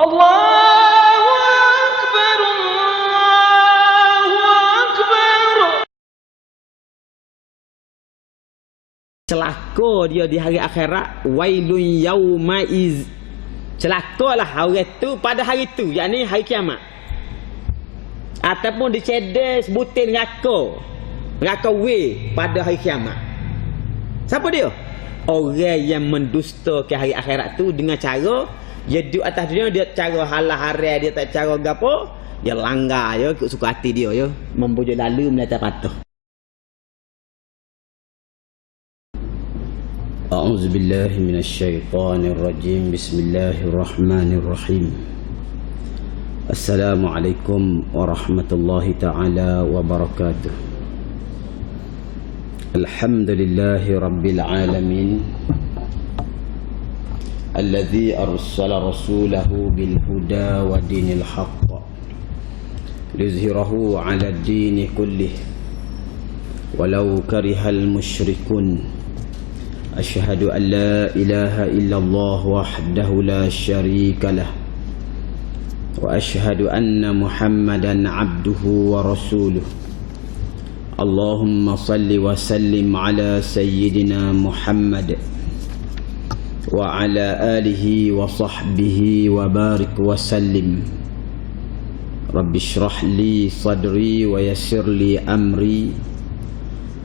Allahu Akbar, Allahu Akbar. Celaka dia di hari akhirat, wailun yaumaiz. Celakalah orang tu pada hari tu, yakni hari kiamat. Ataupun dicedek sebutin neraka. Neraka pada hari kiamat. Siapa dia? Orang yang mendustakan hari akhirat tu dengan cara dia duduk atas dunia, dia cara halah haram, dia tak cara gapo, dia langgar je ikut suka hati dia je, membujuk lalu melata patah. A'udzu billahi minasyaitonir rajim. Bismillahirrahmanirrahim. Assalamualaikum warahmatullahi taala wabarakatuh. Alhamdulillahi rabbil alamin. Alladzi arsala rasulahu bil huda wa dinil haqq liyuzhirahu 'ala ad-din kullih walau karihal musyrikun. Asyhadu an la ilaha illallah wahdahu la syarika lah wa asyhadu anna Muhammadan 'abduhu wa rasuluh. Allahumma salli wa sallim ala sayyidina Muhammad wa ala alihi wa sahbihi wa barik wa sallim. Rabbi shrah li sadri wa yassir li amri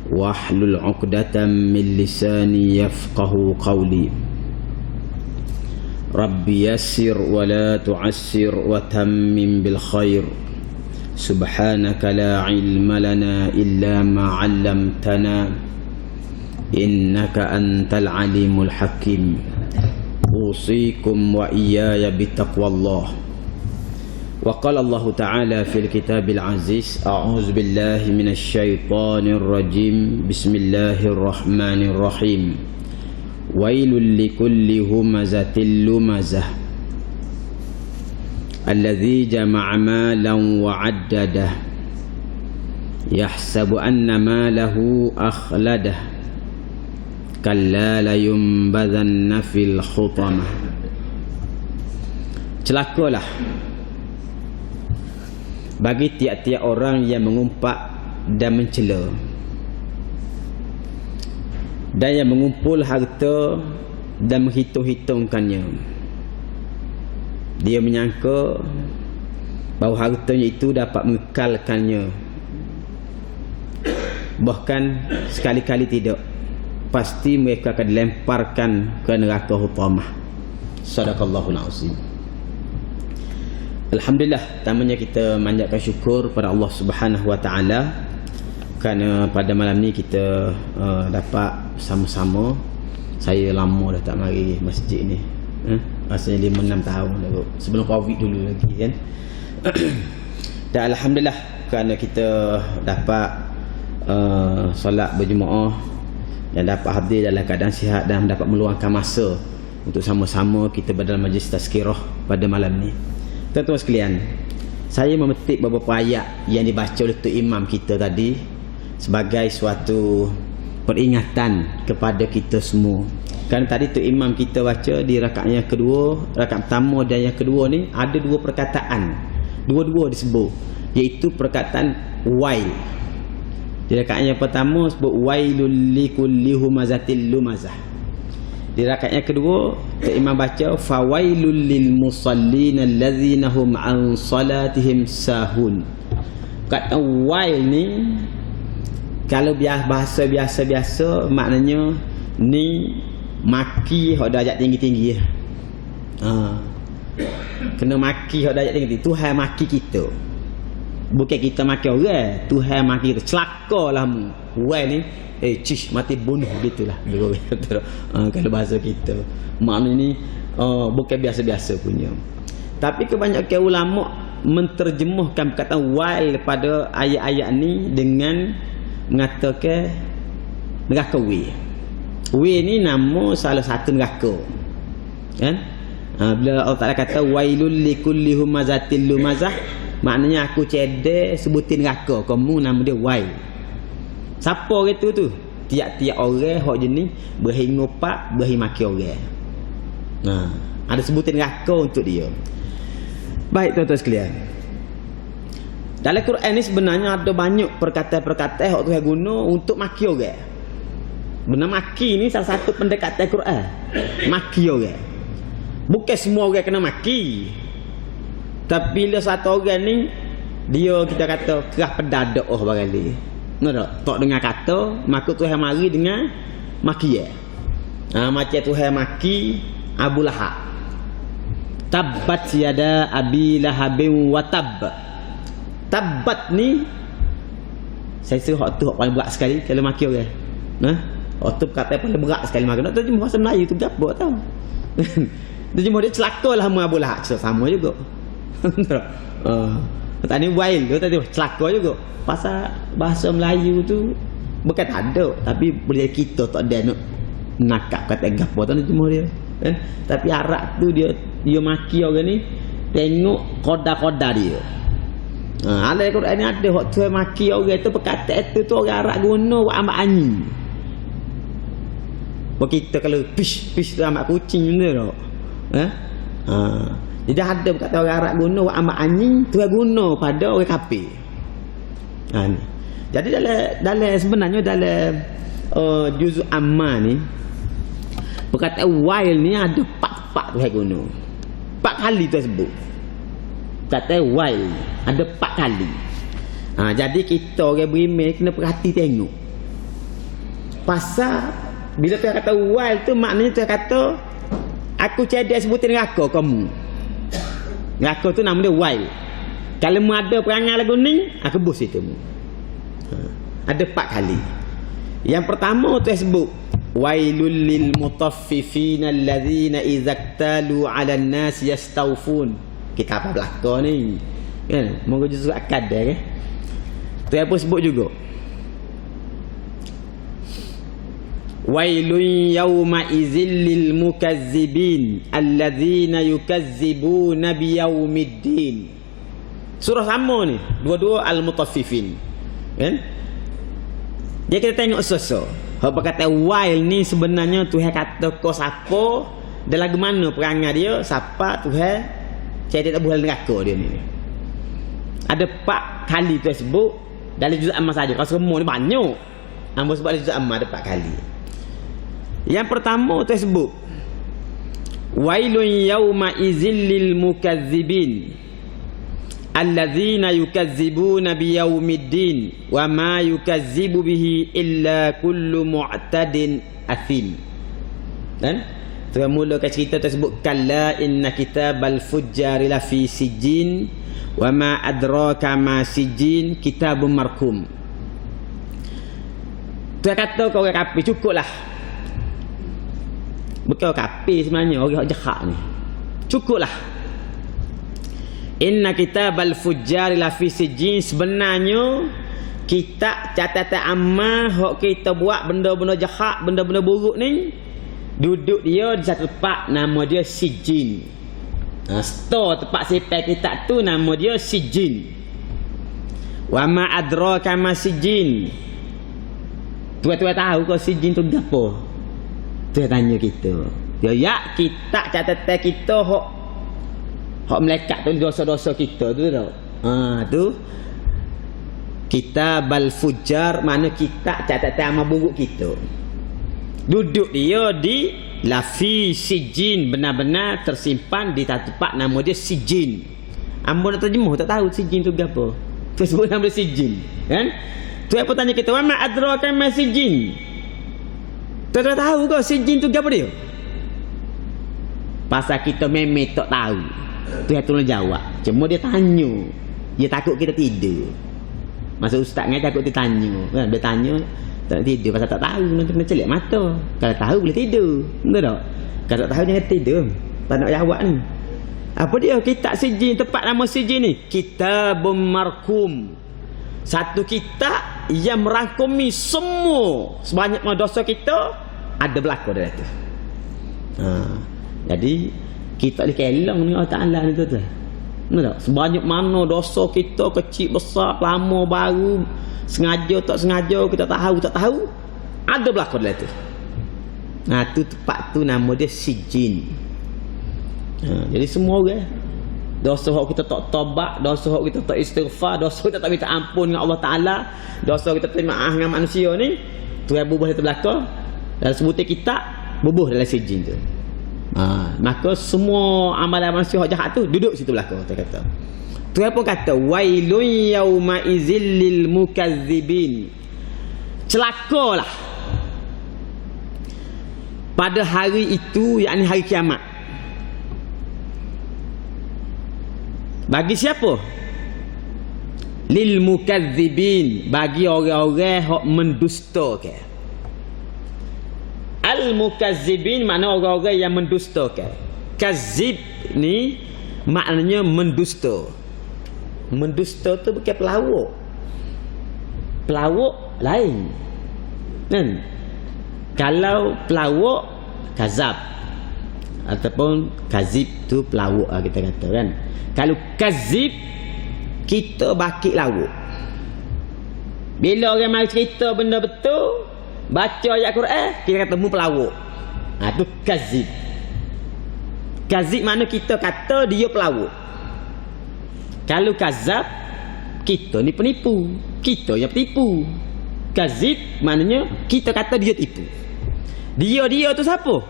wahlul 'uqdatam min lisani yafqahu qawli. Rabbi yassir wa la tu'assir wa tammim bil khair. Subhanaka la ilma lana illa ma 'allamtana innaka antal alimul hakim. Usikum wa iyaya bitaqwallah. Wa qala Allah Ta'ala fil kitabil aziz, a'udzu billahi minasy syaithanir rajim. Bismillahirrahmanirrahim. Wailul likulli humazatil lumazah alladzi jama'a malan wa 'addadah yahsabu anna malahu akhladah kalla la yumbadhanna fil khutamah. Celakalah bagi tiap-tiap orang yang mengumpat dan mencela dan yang mengumpul harta dan menghitung-hitungkannya. Dia menyangka bahawa hartanya itu dapat mengekalkannya, bahkan sekali-kali tidak, pasti mereka akan dilemparkan ke neraka hutamah. Sadaqallahul azim. Alhamdulillah, pertamanya kita manjatkan syukur pada Allah Subhanahu wa taala kerana pada malam ni kita dapat sama-sama. Saya lama dah tak mari masjid ni. Rasanya 5-6 tahun dah kot. Sebelum Covid dulu lagi kan. Dan alhamdulillah kerana kita dapat solat berjemaah dan dapat hadir dalam keadaan sihat dan dapat meluangkan masa untuk sama-sama kita berdalam majlis tazkirah pada malam ni. Tuan-tuan sekalian, saya memetik beberapa ayat yang dibaca oleh Tok Imam kita tadi sebagai suatu peringatan kepada kita semua. Kerana tadi Tok Imam kita baca di rakaat yang kedua, rakaat pertama dan yang kedua ni ada dua perkataan. Dua-dua disebut, iaitu perkataan wail. Di rakaat yang pertama sebut wailul likulli humazatil lumazah. Di rakaat yang kedua Tok Imam baca fawailul lil musallin allazina hum an salatihim sahun. Kata wail ni kalau bahasa biasa maknanya ni maki hok darjat tinggi-tinggi. Kena maki hok darjat tinggi. Tuhan maki kita. Bukan kita maki orang, Tuhan maki kita. Celakalah mu. Wail ni cish mati bunuh gitulah. Kalau bahasa kita. Maknanya ni bukan biasa-biasa punya. Tapi kebanyakan ulama menterjemahkan perkataan wail pada ayat-ayat ni dengan mengatakan neraka wi. Wi ni nama salah satu neraka. Kan? Bila Allah Taala kata wailul likulli humazatil lumazah, maknanya aku cedek sebutin neraka. Kamu nama dia wail. Siapa orang tu? Tiap-tiap orang hok jenis berhingopak, berhimaki orang. Ada sebutin neraka untuk dia. Baik tuan-tuan sekalian. Dalam Quran ni sebenarnya ada banyak perkataan-perkataan yang Tuhan guna untuk maki orang. Benar maki ni salah satu pendekatan Quran. Maki orang. Bukan semua orang kena maki. Tapi bila satu orang ni dia kita kata kerah pedadak barang ni. Benar tak? Tak dengar kata, maka Tuhan mari dengan maki ya. Macam Tuhan maki Abu Lahab. Tabbat yada Abi Lahabin wa tabb. Tabbat ni saya rasa hak tu hak paling berat sekali kalau maki orang. Hak tu kata paling berat sekali maki. Nak terjemah bahasa Melayu tu gapo tahu. Terjemah dia celakalah Abu Lahab sama juga. Tadi wail tu tadi celaka juga. Pasal bahasa Melayu tu bukan tak ada, tapi boleh kita tak ada nak nakap kata gapo tu terjemah dia. Kan? Tapi Arab tu dia maki orang ni tengok koda-koda dia. Alai Quran ni ada hak tu maki orang tu perkataan tu orang Arab guna buat amat anyi. Buat kita kalau pish tu amat kucing benda tak. Jadi ada perkataan orang Arab guna buat amat anyi, tu guna pada orang kafir. Ni. Jadi dalam sebenarnya dalam juzuk amma ni perkataan wail ni ada 4 tu guna. 4 kali tu sebut. Kata wail ada 4 kali. Jadi kita orang beriman kena perhati tengok. Pasal bila tu kata wail tu maknanya tu kata aku cedek sebutin neraka kamu. Neraka tu nama dia wail. Kalau mu ada perangai lagu ni, aku bus itu mu. Ada 4 kali. Yang pertama tu sebut wailul lil mutaffifin allazina idza iktalu 'alan nas yastawfun. Kita apa belaka ni? Kan? Moga juzuk akad kan? Tu apa sebut juga. Wailun yawma idzil lil mukazzibin allazina yukazzibuna biyaumiddin. Surah sama ni, dua-dua al-mutaffifin. Kan? Dia kita tengok sesuatu. Apa kata wail ni sebenarnya Tuhan kata kau siapa dan lagu mana perangai dia, siapa Tuhan saya tak boleh neraka dia ni. Ada 4 kali tu sebut dalam juz amma saja. Kalau semua ni banyak. Hamba sebut dalam juz amma ada 4 kali. Yang pertama tu sebut wailun yauma idzil lil mukazzibin alladzina yukazzibuna biyaumiddin wa ma yukazzibu bihi illa kullu mu'tadin athim. Dan mulakan cerita tersebut kalla inna kitabal fujjari la fi sijjin wa ma adraka ma sijjin kitabun markum. Tu kata kau orang kafir cukuplah. Bukan kafir sebenarnya orang jahat ni. Cukuplah. Inna kitabal fujjari la fi sijjin sebenarnya kitab catatan amal hok kita buat benda-benda jahat, benda-benda buruk ni duduk dia di satu tempat nama dia sijjin. Store tempat simpan kitab tu nama dia sijjin. Wa ma adraka ma sijjin. Tuan-tuan tahu kau sijjin tu gapo? Dia tanya kita. Ya kitab catatan kita hok melekat tu dosa-dosa kita tu tau. Tu kitabal fujjar mana kitab catatan amal buruk kita. Duduk dia di lafi sijin, benar-benar tersimpan di tempat nama dia sijin. Ambo nak terjemah tak tahu sijin tu apa. Tu sebut nama dia sijin, kan? Tu apa tanya kita, "Wa ma adraka ma sijin?" Tu tak tahu kau sijin tu apa dia? Pasal kita memang tak tahu. Tu yang tolong jawab. Cuma dia tanya. Dia takut kita tidur. Masa ustaz ngai takut dia tanya. Kan dia tanya tak tidur pasal tak tahu nanti kena celik mata. Kalau tahu boleh tidur. Betul tak? Kalau tak tahu jangan tidur. Tak nak jawab ni. Apa dia kitab sijin, tempat nama sijin ni? Kitabun markum. Satu kitab yang merangkumi semua sebanyak dosa kita ada berlaku dalam tu. Jadi kita dikelang ni Allah Ta'ala ni tu. Betul tak? Sebanyak mana dosa kita kecil besar, lama baru, sengaja tak sengaja, kita tak tahu ada berlaku dalam tu. Tu tempat tu nama dia sijin. Jadi semua orang Dosa hak kita tak tobat, dosa hak kita tak istighfar, dosa kita tak minta ampun dengan Allah Taala, dosa kita tak maaf dengan manusia ni, Tuhan bubuh di belakang. Dalam sebutan kitab bubuh dalam sijin tu. Maka semua amalan manusia hak jahat tu duduk situ belakang, dia kata. Tuhan pun kata wailun yauma izil lil mukazzibin. Celakalah pada hari itu, yakni hari kiamat. Bagi siapa? Lil mukazzibin, bagi orang-orang hak mendustakan. Al mukazzibin makna orang-orang yang mendustakan. Kazib ni maknanya mendusta. Mendusta tu bukan pelawak. Pelawak lain. Kan? Kalau pelawak kazab ataupun kazib tu pelawak lah kita kata kan. Kalau kazib kita bakit lawak. Bila orang mari cerita benda betul, baca ayat Quran, kita kata mu pelawak. Tu kazib. Kazib makna kita kata dia pelawak. Kalau kazab, kita ni penipu. Kita yang penipu. Kazib maknanya kita kata dia tipu. Dia tu siapa?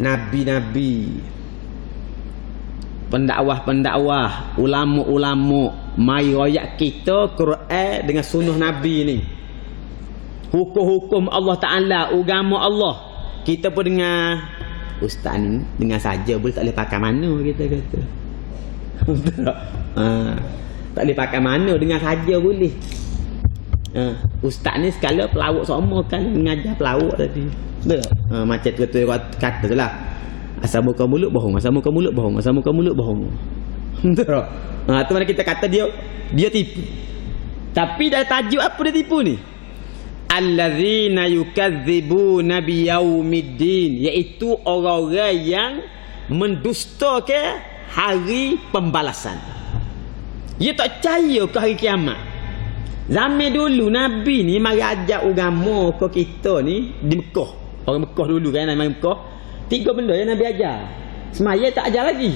Nabi-nabi, pendakwah-pendakwah, ulama-ulama mai royak kita Quran dengan sunnah Nabi ni. Hukum-hukum Allah Taala, agama Allah. Kita pun dengar ustaz ni dengar saja boleh, tak boleh pakai mana kita kata. Tak boleh pakai mana, dengar saja boleh. Ustaz ni sekala pelawak sama kan mengajar pelawak tadi. Betul tak? Macam tu kata tu lah. Asal muka mulut bohong, asal muka mulut bohong, asal muka mulut bohong. Betul tak? Tu mana kita kata dia tipu. Tapi dah tajuk apa dia tipu ni? Allazina yukadzibuna biyaumiddin, iaitu orang-orang yang mendustakan hari pembalasan. Dia tak percaya ke hari kiamat. Zaman dulu Nabi ni mari ajak agama ke kita ni di Mekah. Orang Mekah dulu kan, mari Mekah. 3 benda yang Nabi ajar. Semaya tak ajar lagi.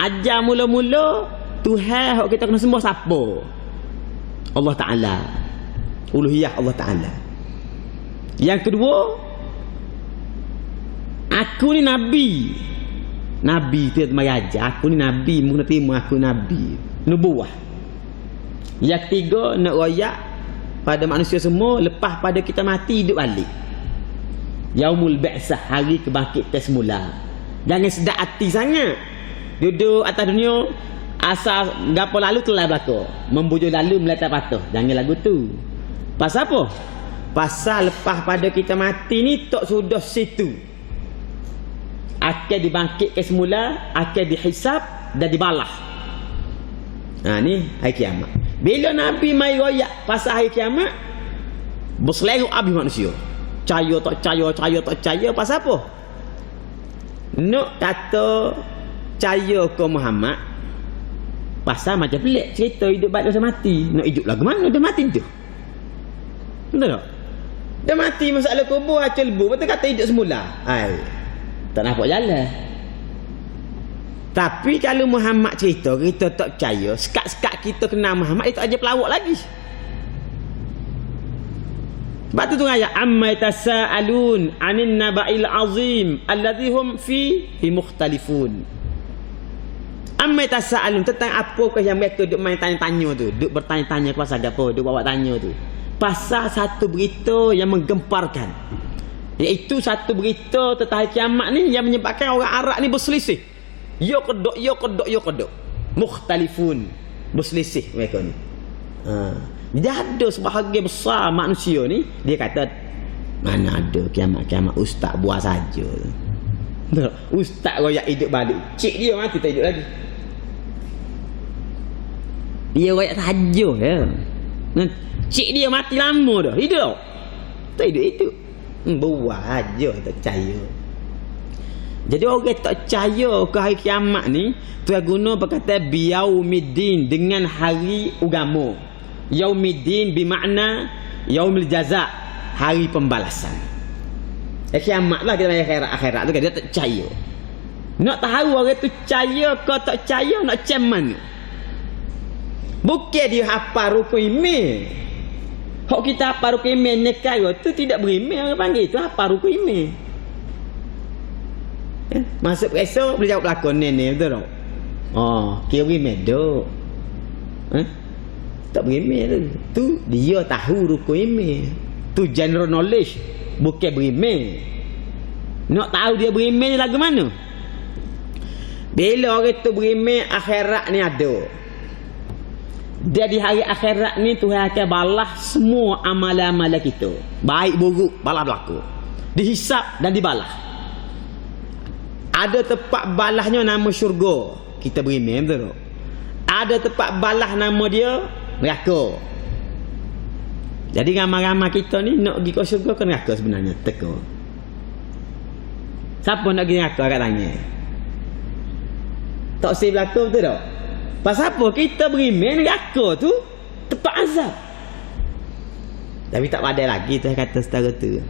Ajar mula-mula Tuhan hak kita kena sembah siapa? Allah Taala. Uluhiyah Allah Taala. Yang kedua, aku ni nabi. Nabi tu mari ajar, aku ni nabi, mu kena terima aku nabi. Nubuwah. Yang ketiga, nak royak pada manusia semua lepas pada kita mati hidup balik. Yaumul Ba'sah, hari kebangkitan semula. Jangan sedap hati sangat. Duduk atas dunia asal gapo lalu telah belaka. Membujur lalu meletak patah. Jangan lagu tu. Pasal apa? Pasal lepas pada kita mati ni tak sudah situ. Akan dibangkitkan semula, akan dihisap dan dibalas. Ni hari kiamat. Bila Nabi mai royak pasal hari kiamat, berselera habis manusia. Percaya tak percaya pasal apa? Nak kata percaya ke Muhammad pasal macam pelik cerita hidup balik masa mati. Nak hidup lagu mana dia mati tu? Betul tak? Dia mati masalah kubur acul lebu, betul kata hidup semula. Tak nampak jalan. Tapi kalau Muhammad cerita, kita tak percaya. Sekat-sekat kita kenal Muhammad, itu aja pelawak lagi. Sebab tu ayat amma yatasaalun 'anil naba'il 'azim alladzi hum fihi mukhtalifun. Amma yatasaalun, tentang apakah yang mereka duk main tanya-tanya tu, duk bertanya-tanya pasal apa, duk bawa tanya tu. Pasal satu berita yang menggemparkan, iaitu satu berita tentang hari kiamat ni yang menyebabkan orang Arab ni berselisih. Ya kedok. Mukhtalifun, berselisih mereka ni. Dia ada sebahagian besar manusia ni, dia kata mana ada kiamat-kiamat, ustaz buat saja. Ustaz royak hidup balik, cik dia mati tak hidup lagi. Dia royak saja ya. Cik dia mati lama dah, hidup tak hidup. Buat aja tak percaya. Jadi orang tak percaya ke hari kiamat ni, Tuhan guna perkataan biyaumiddin, dengan hari agama. Yaumiddin bermakna yaumil jaza, hari pembalasan. Kiamat lah kita akhirat tu kan, dia tak percaya. Nak tahu orang tu percaya ke tak percaya, nak macam mana? Bukan dia hafal rukun iman. Hak kita hafal rukun iman negara tu tidak beriman, orang panggil tu hafal rukun iman. Masuk esok boleh jawab pelakon nenek, betul tak? Oh, kira beriman duk. Tak beriman tu. Tu dia tahu rukun iman. Tu general knowledge, bukan beriman. Nak tahu dia beriman lagu mana? Bila orang tu beriman akhirat ni ada. Dia di hari akhirat ni Tuhan akan balas semua amalan-amalan kita. Baik buruk balas berlaku. Dihisap dan dibalas. Ada tempat balasnya nama syurga. Kita beriman betul tak? Ada tempat balas nama dia neraka. Jadi ramai-ramai kita ni nak pergi ke syurga ke neraka sebenarnya? Teka. Siapa nak pergi neraka kat tanya? Tak usah berlaku betul tak? Pasal apa kita beriman neraka tu tempat azab. Tapi tak pandai lagi tu kata setara tu.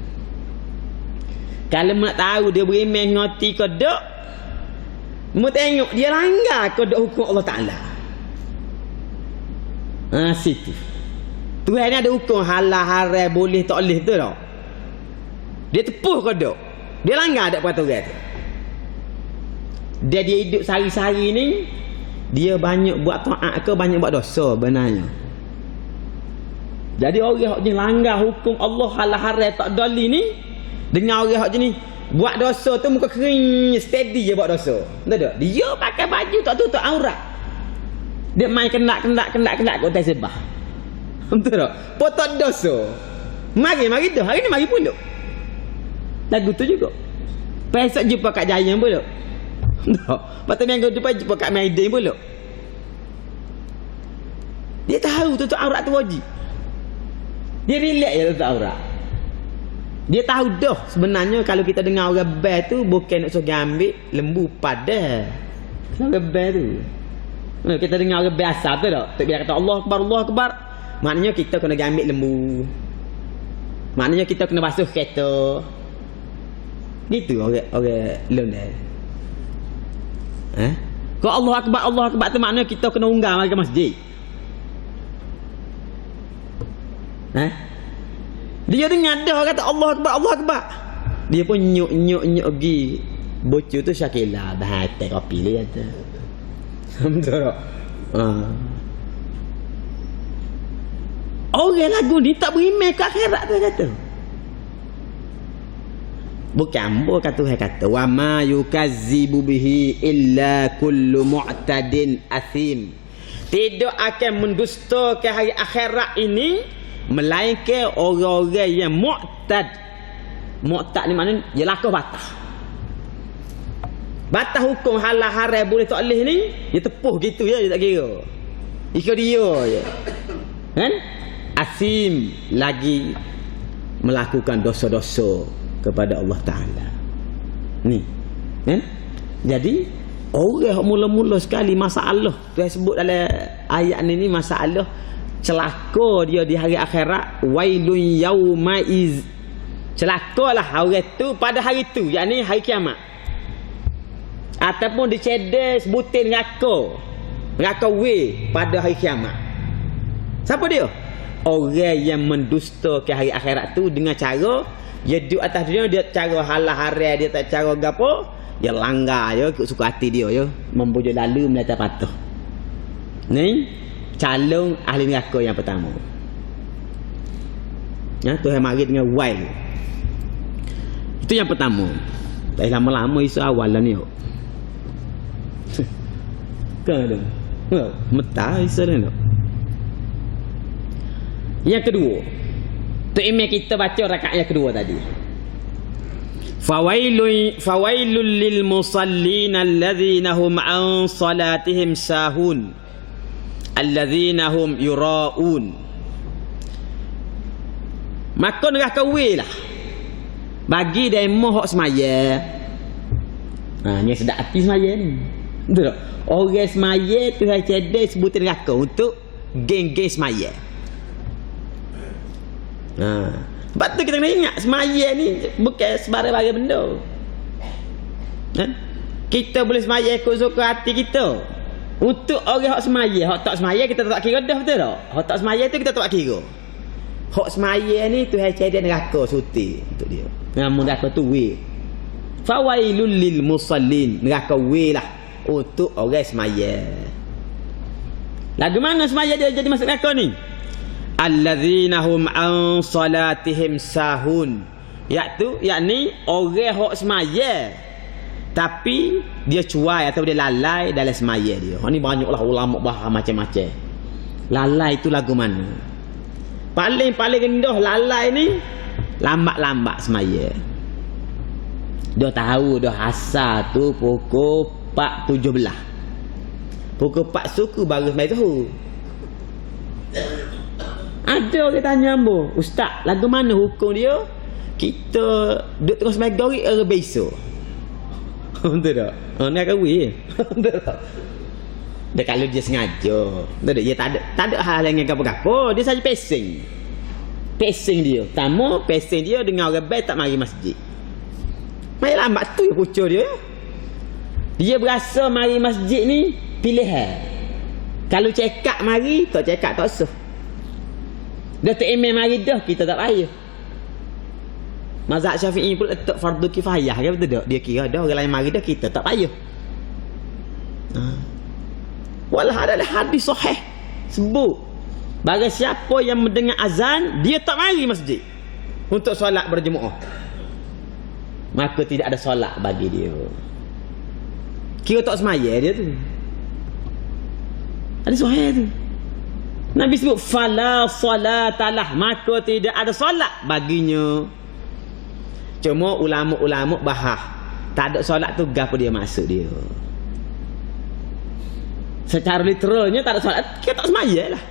Kalau nak tahu dia beriman ngerti ke tak, mu tengok dia langgar ke tak hukum Allah Ta'ala. Situ Tuhan ni ada hukum halal haram boleh tak boleh, betul tak? Dia tepuh ke tak? Dia langgar tak peraturan tu? Dia hidup sehari-hari ni, dia banyak buat taat ke banyak buat dosa benarnya. Jadi orang yang langgar hukum Allah halal haram tak dali ni, dengan orang hak ni buat dosa tu muka kering steady je buat dosa. Betul tak? Dia pakai baju tak tutup aurat. Dia main kendak kat atas sebah. Betul tak? Potong dosa. Mari dah. Hari ni mari pula. Lagu tu juga. Besok jumpa kat Jaya pula. Tak. Lepas minggu depan jumpa kat Maidin pula. Dia tahu tutup aurat tu wajib. Dia relax je tutup aurat. Dia tahu dah sebenarnya kalau kita dengar orang bel tu bukan nak suruh ambil lembu padah. Orang bel tu. Kita dengar orang biasa tu tak? Tak bila kata Allah Akbar, Allah Akbar. Maknanya kita kena ambil lembu. Maknanya kita kena basuh kereta. Gitu orang london. Kalau Allah Akbar tu maknanya kita kena unggah mari ke masjid. Dia dengar dah kata Allah Akbar. Dia pun nyuk pergi. Bocor tu Syakila dah hati kopi dia kata. Betul tak? Orang lagu ni tak beriman ke akhirat tu kata. Bukan kata Tuhan kata wa ma yukazzibu bihi illa kullu mu'tadin athim. Tidak akan mendustakan hari akhirat ini melainkan orang-orang yang mu'tad. Mu'tad ni maknanya dia lakuh batas. Batas hukum halal haram boleh tak boleh ni dia tepuh gitu je, dia tak kira. Ikut dia je. Kan? Asim lagi melakukan dosa-dosa kepada Allah Ta'ala. Ni. Kan? Jadi orang mula-mula sekali masalah Tuhan sebut dalam ayat ni masalah celaka dia di hari akhirat. Wailun yaumaiz. Celakalah orang tu pada hari tu, yakni hari kiamat. Ataupun dicedek sebutin neraka we pada hari kiamat. Siapa dia? Orang yang mendusta ke hari akhirat tu dengan cara dia duduk atas dunia, dia cara halal haram, dia tak cara gapo, dia langgar je ikut suka hati dia je, membujuk lalu melata patah. Ni calon ahli neraka yang pertama. Tuhan mari dengan wail. Itu yang pertama. Tak lama-lama isu awal lah ni. Kan ada. Metah isu dah nak. Yang kedua, tu imam kita baca rakaat yang kedua tadi. Fawailul lil musallin alladzina hum an salatihim sahun alladzina hum yuraun. Maka neraka lah bagi demo hak semaya. Ni sedap hati semaya ni. Betul tak? Orang semaya Tuhan cedek sebutin neraka untuk geng-geng semaya. Sebab tu kita kena ingat semaya ni bukan sebarang-barang benda. Kita boleh semaya ikut suka hati kita. Untuk orang hak semaya, hak tak semaya kita tak kira dah, betul tak? Hak tak semaya tu kita tak kira. Hak semaya ni Tuhan cari neraka suti untuk dia. Nama neraka tu we. Fawailul lil musallin, neraka we lah untuk orang semaya. Lagu mana semaya dia jadi masuk neraka ni? Allazina hum an salatihim sahun. Yakni orang hak semaya tapi dia cuai atau dia lalai dalam semaya dia. Ni banyaklah ulama bahas macam-macam. Lalai itu lagu mana? Paling rendah lalai ni lambat-lambat semaya. Dia tahu dah asal tu pukul 4.17. Pukul 4 suku baru semaya tahu. Ada orang tanya ambo, ustaz, lagu mana hukum dia? Kita duduk terus semaya gori besok. Betul tak? Ni akan weh. Betul tak? Dia kalau dia sengaja. Betul tak? Dia tak ada hal yang apa-apa. Dia saja pesing. Pesing dia. Pertama, pesing dia dengan orang baik tak mari masjid. Mari lambat tu yang pucuk dia. Dia berasa mari masjid ni pilihan. Kalau cekak mari, tak cekak tak usah. Dia tak imam mari dah, kita tak payah. Mazhab Syafi'i pun letak fardu kifayah kan, betul tak? Dia kira dah orang lain mari dah, kita tak payah. Walau ada hadis sahih sebut bagi siapa yang mendengar azan dia tak mari masjid untuk solat berjemaah, maka tidak ada solat bagi dia. Kira tak semaya dia tu. Ada sahih tu. Nabi sebut fala salatalah, maka tidak ada solat baginya. Cuma ulama-ulama bahas tak ada solat tu gapo dia maksud dia. Secara literalnya tak ada solat, kita tak semaya lah.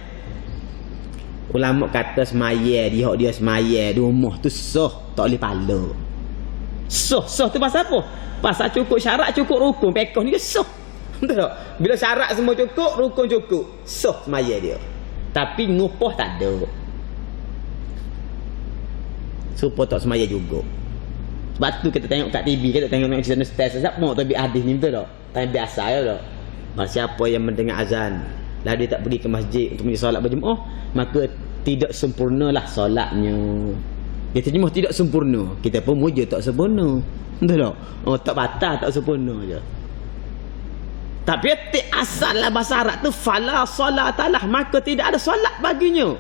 Ulama kata semaya, dia semaya di rumah tu sah, tak boleh pala. Sah tu pasal apa? Pasal cukup syarat, cukup rukun, pekoh ni ke sah. Betul tak? Bila syarat semua cukup, rukun cukup, sah semaya dia. Tapi ngupah tak ada. Supaya tak semaya juga. Sebab tu kita tengok kat TV, kita tengok cerita ustaz siapa mau tabi hadis ni, betul tak? Tanya biasa ya tak? Siapa yang mendengar azan lalu dia tak pergi ke masjid untuk pergi solat berjemaah, maka tidak sempurnalah solatnya. Dia terjemah tidak sempurna. Kita pun muja tak sempurna. Betul tak? Tak batal, tak sempurna je. Tapi asal lah bahasa Arab tu fala salatalah, maka tidak ada solat baginya.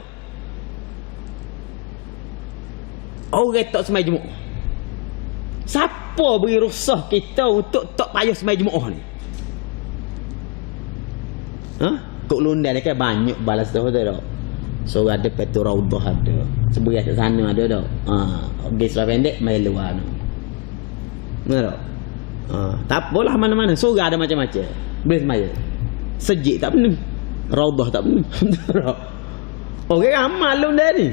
Orang tak semai jemaah. Siapa beri rukhsah kita untuk tak payah semai jemaah ni? Kok Lundan ni kan banyak balas tu, betul tak? So ada petu Raudhah ada. Sebelah kat sana ada tak? Pergi selah pendek main luar tu. Betul tak? Tak apalah mana-mana. Surah ada macam-macam. Boleh semaya. Sejik tak penuh. Raudhah tak penuh. Betul tak? Orang ramai Lundan ni.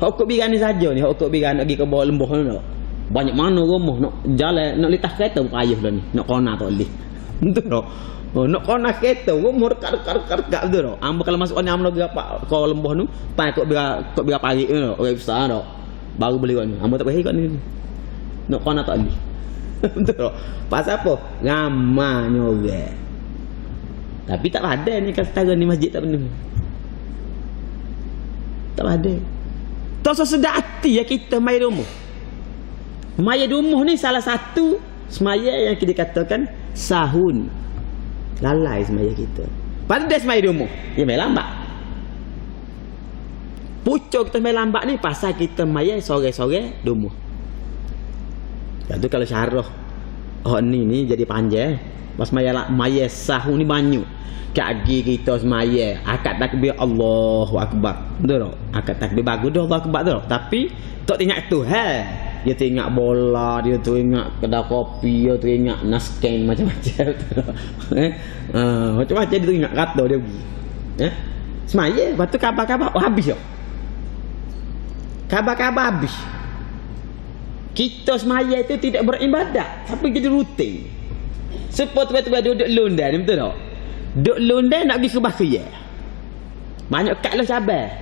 Hok biran ni saja ni, hok biran nak pergi ke bawah lembah tu tak. Banyak mana rumah nak jalan, nak litas kereta pun payah dah ni. Nak kona tak boleh. Betul tak? Nak kona kereta rumah dekat betul tak. Amba kalau masuk ni amba nak pergi ke lembah tu, pai kok biar pagi tu tak. Orang besar tak. Baru beli kat ni. Amba tak pergi kat ni. Nak kona tak boleh. Betul tak? Pasal apa? Ramanya orang. Tapi tak ada ni kalau setara ni masjid tak penuh. Tak ada. Tak sesedar hati ya kita maya rumah. Maya rumah ni salah satu semaya yang kita katakan sahun. Lalai semaya kita. Pada dia semaya rumah, dia maya lambat. Pucuk kita maya lambat ni pasal kita maya sore-sore rumah. Jadi kalau syarah ni jadi panjang. Pas maya sahun ni banyak. Kaki kita semaya akad takbir Allahu Akbar, betul tak? Akad takbir bagus dah Allahu Akbar tu, tapi tak teringat Tuhan. Dia teringat bola, dia teringat kedai kopi, dia teringat nasken macam-macam. Macam-macam dia teringat kata dia pergi. Semaya, lepas tu khabar-khabar habis tak? Khabar-khabar habis. Kita semaya itu tidak beribadat, tapi jadi rutin. Supaya tiba-tiba duduk Lundan, betul tak? Duk Lundan nak pergi ke Bakhia. Banyak kat lah cabai.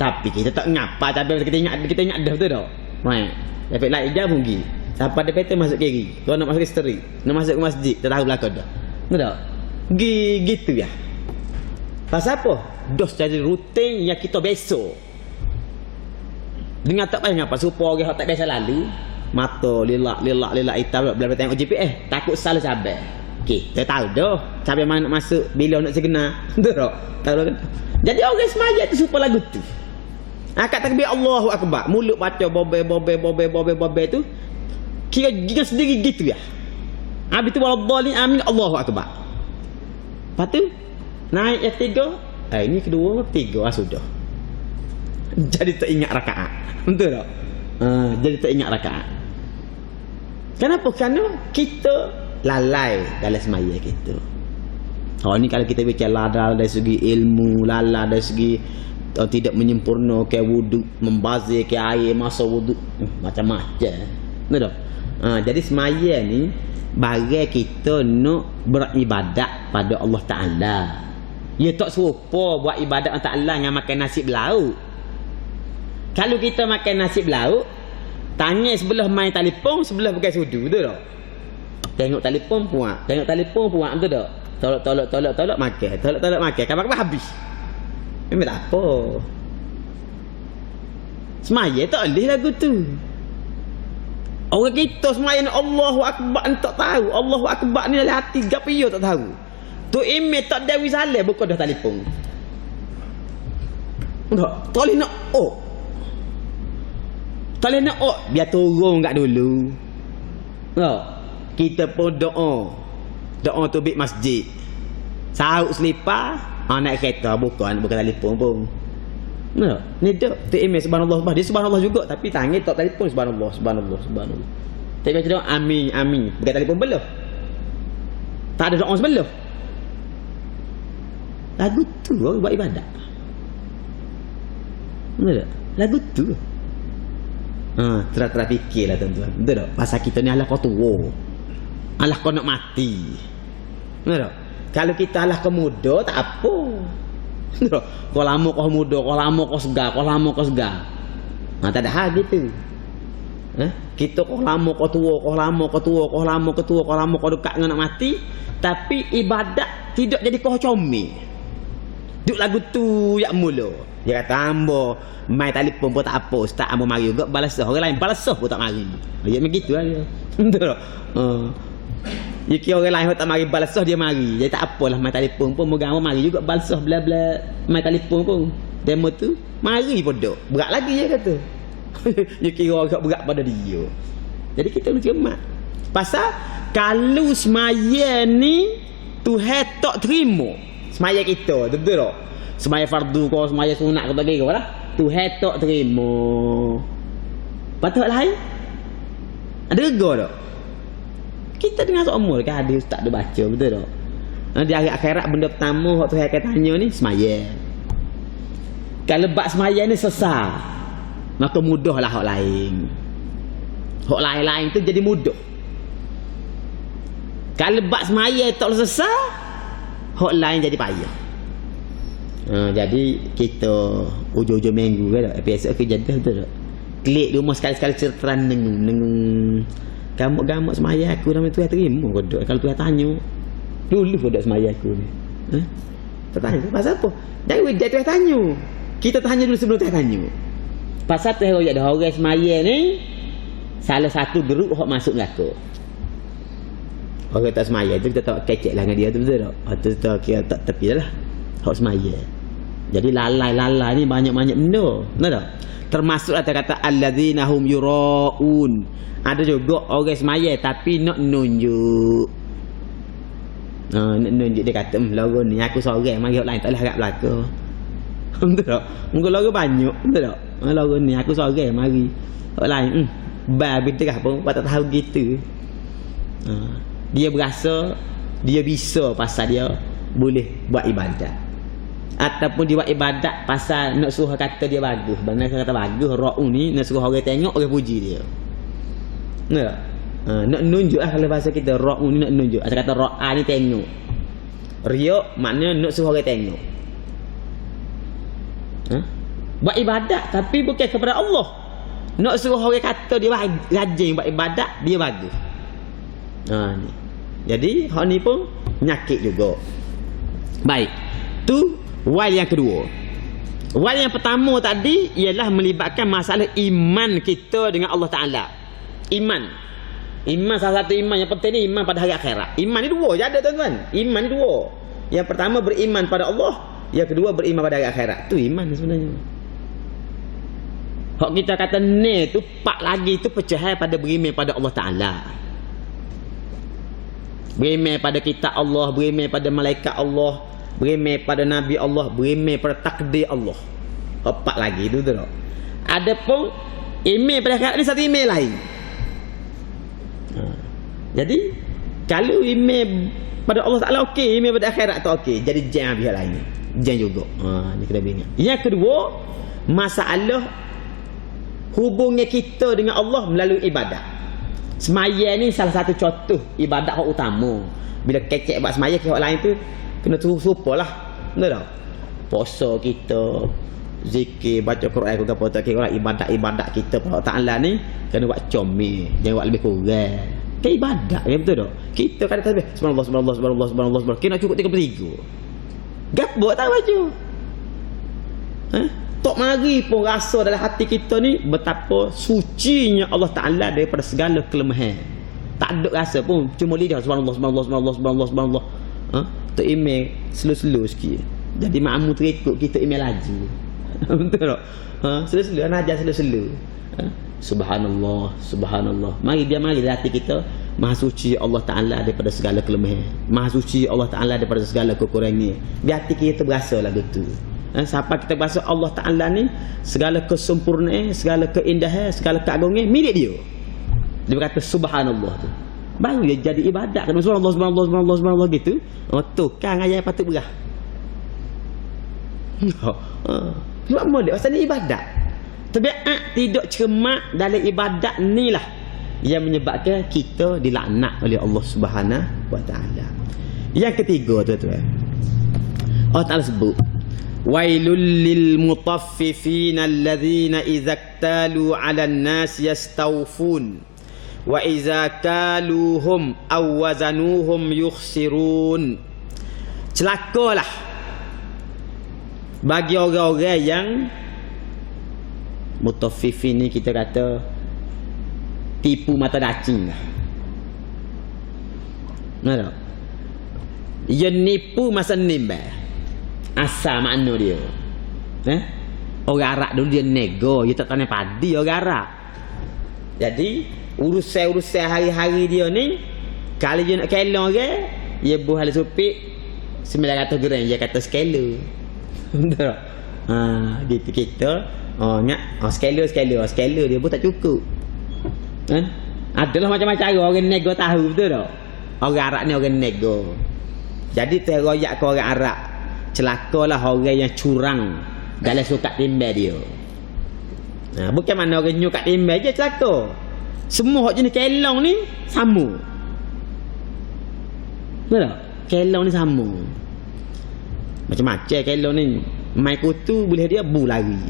Tapi kita tak ngapa cabai, kita ingat dah, betul tak? Right. Efek lain dia pun pergi. Siapa ada peta masuk kiri. Kalau nak masuk isteri, nak masuk ke masjid, tak tahu belakang dah. Betul? Gitu ya. Pasal apa? Dos jadi rutin yang kita biasa. Dengar tak payah apa supaya orang tak biasa lalu mata lilak hitam bila tengok GPS takut salah cabai. Okey, saya tahu dah cabai mana nak masuk bila nak segena. Betul tak? Tahu kan? Jadi orang semaya tu suka lagu tu. Akak takbir Allahu Akbar, mulut baca bobe tu kira sendiri gitu ya. Habis tu wallahi amin Allahu Akbar. Lepas tu naik yang tiga. Ini kedua tiga sudah. Jadi tak ingat rakaat. Betul tak? Jadi tak ingat rakaat. Kenapa? Kerana kita lalai dalam semaya kita. Ni kalau kita bicara lalai dari segi ilmu, lalai dari segi tidak menyempurnakan wuduk, membazirkan air masa wuduk, macam-macam. Betul tak? Jadi semaya ni bagi kita nak beribadat pada Allah Ta'ala. Ya tak serupa buat ibadat Allah Ta'ala dengan makan nasi berlauk. Kalau kita makan nasi berlauk, tangan sebelah main telefon, sebelah pakai sudu, betul tak? Tengok telefon puak, betul tak? Tolak makan, tolak makan, kabar habis. Memang tak apa. Semaya tak boleh lagu tu. Orang kita semaya ni Allahu Akbar ni tak tahu. Allahu Akbar ni dalam hati gapo ya tak tahu. Tu email tak ada wisalah buka dah telefon. Tak, tak boleh nak tak boleh nak biar turun kat dulu. Tak. Kita pun doa tu bik masjid. Sahut selipar, naik kereta bukan telefon pun. Nah, ni dah tu email subhanallah. Dia subhanallah juga tapi tangan tak telefon subhanallah. Tak baca doa amin. Bukan telefon belah. Tak ada doa sebelah. Lagu tu orang buat ibadat. Betul tak? Lagu tu. Terang fikirlah tuan-tuan. Betul tak? Pasal kita ni alah kau tua. Alah kau nak mati. Betul tak? Kalau kita alah kau muda tak apa. Betul tak? Kau lama kau muda, kau lama kau segar. Tak ada hal gitu. Kita kau lama kau tua, kau lama kau dekat dengan nak mati, tapi ibadat tidak jadi kau comel. Duk lagu tu yak mula. Dia kata ambo main telefon pun tak apa, ustaz ambo mari juga balas dah. Orang lain balas dah pun tak mari. Dia begitu aja. Betul tak? Ya kira orang lain tak mari balas dah dia mari. Jadi tak apalah main telefon pun moga ambo mari juga balas dah bla main telefon pun. Demo tu mari pun dok. Berat lagi dia kata. Ya kira orang berat pada dia. Jadi kita mesti cermat. Pasal kalau semaya ni Tuhan tak terima semaya kita, betul tak? Semaya fardu kau, semaya sunat kau tak kira lah. Tuhan tak terima. Patut lain? Ada rega tak? Kita dengar seumur kan ada ustaz dia baca, betul tak? Di akhirat benda pertama hak Tuhan akan tanya ni semaya. Kalau bab semaya ni sesat, maka mudahlah hak lain. Hak lain-lain tu jadi mudah. Kalau bab semaya tak sesat, hak lain jadi payah. Jadi kita ujung-ujung minggu kan biasa kerja dah betul tak? Klik rumah sekali-sekali cerita nengung. Gamuk-gamuk semaya aku nama Tuhan terima kodok. Kalau Tuhan tanya dulu kodok semaya aku ni. Tanya pasal apa? Jangan dia Tuhan tanya. Kita tanya dulu sebelum Tuhan tanya. Pasal Tuhan royak dah orang semaya ni salah satu geruk hak masuk neraka. Orang tak semaya tu kita tak kecek lah dengan dia tu betul tak? Tu tak kira tak tepi dah lah. Hak semaya. Jadi lalai ni banyak-banyak benda. Betul tak? Termasuk kata alladzina hum yuraun. Ada juga orang semaya tapi nak nunjuk. Nak nunjuk dia kata logo ni aku seorang mari orang lain tak boleh harap belaka. Betul tak? Mungkin logo banyak betul tak? Logo ni aku seorang mari orang lain babi terah pun tak tahu gitu. Dia berasa dia bisa pasal dia boleh buat ibadat. Ataupun dia buat ibadat pasal nak suruh kata dia bagus. Benar kata bagus ra'u ni nak suruh orang tengok orang puji dia. Nah, nak nunjuk kalau bahasa kita ra'u ni nak nunjuk. Asal kata ra'a ni tengok. Riya maknanya nak suruh orang tengok. Buat ibadat tapi bukan kepada Allah. nak suruh orang kata dia rajin buat ibadat, dia bagus. Ni. Jadi hak ni pun nyakit juga. Baik. Tu wal yang kedua. Wal yang pertama tadi ialah melibatkan masalah iman kita dengan Allah Taala. Iman. Iman salah satu iman yang penting ni iman pada hari akhirat. Iman ni dua je ada tuan-tuan. Iman ni dua. Yang pertama beriman pada Allah, yang kedua beriman pada hari akhirat. Tu iman sebenarnya. Hak kita kata ni tu pak lagi tu pecahan pada beriman pada Allah Taala. Beriman pada kitab Allah, beriman pada malaikat Allah, beriman pada nabi Allah, beriman pada takdir Allah. Empat lagi tu tu. Adapun iman pada akhirat ni satu iman lain. Jadi kalau iman pada Allah Taala okey, iman pada akhirat tu okey. Jadi jangan pihak lain. Jangan juga. Ni kena ingat. Yang kedua, masalah hubungan kita dengan Allah melalui ibadat. Semaya ni salah satu contoh ibadat yang utama. Bila kecek buat semaya ke orang lain tu kena serupalah. Betul tak? Puasa kita, zikir, baca Quran ke apa tak kira ibadat kita pada Allah Taala ni kena buat comel, jangan buat lebih kurang. Kan ibadat ya, betul tak? Kita kata tasbih subhanallah subhanallah subhanallah subhanallah subhanallah. Kena cukup 33. Gapo tak baca? Tok mari pun rasa dalam hati kita ni betapa sucinya Allah Taala daripada segala kelemahan. Tak ada rasa pun, cuma lidah subhanallah subhanallah subhanallah subhanallah subhanallah. Tu email slow-slow sikit. Jadi makmum terikut kita email laju. Betul tak? Slow-slow ajar slow-slow. Subhanallah, subhanallah. Mari dalam hati kita, maha suci Allah Taala daripada segala kelemahan. Maha suci Allah Taala daripada segala kekurangan. Di hati kita berasa lagu tu. Siapa kita berasa Allah Taala ni segala kesempurnaan, segala keindahan, segala keagungan milik dia. Dia berkata subhanallah tu. Baru dia jadi ibadat. Kena subhanallah, subhanallah, subhanallah, subhanallah gitu. Tu kan ayat patut berah. Sebab apa dia? Pasal ni ibadat. Tabiat tidak cermat dalam ibadat ni lah yang menyebabkan kita dilaknat oleh Allah Subhanahu wa taala. Yang ketiga tuan-tuan. Allah Taala sebut wailul lil mutaffifin alladzina idza iktalu 'alan nas yastawfun wa idza kaluhum aw wazanuhum yukhsirun. Celakalah bagi orang-orang yang mutaffifin ni kita kata tipu mata dacing lah. Nampak? Dia nipu masa nimbal. Asal makna dia. Orang Arab dulu dia nego, dia tak tanam padi orang Arab. Jadi urusan-urusan hari-hari dia ni kalau dia nak kelong orang, dia buh hal supik 900 gram dia kata skala. Betul tak? Gitu kita. Ingat skala dia pun tak cukup. Adalah macam-macam cara orang nego tahu, betul tak? Orang Arab ni orang nego. Jadi teroyak ke orang Arab. Celakalah orang yang curang dalam sukat timbal dia. Bukan mana orang nyukat timbal je celaka. Semua hak jenis kelong ni sama. Betul tak? Kelong ni sama. Macam-macam kelong ni. Mai kutu boleh dia bu lari.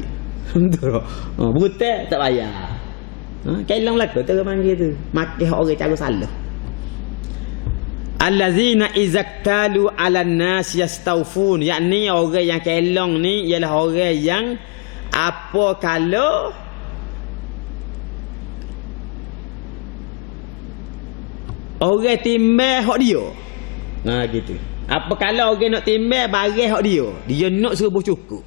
Betul tak? Brutal tak payah. Kelong lah tu panggil tu. Makin orang cara salah. Allazina izaktalu 'alan nas yastawfun, yakni orang yang kelong ni ialah orang yang apa kalau orang timbal hak dia. Gitu. Apa kalau orang nak timbal barang hak dia nak suruh bercukup.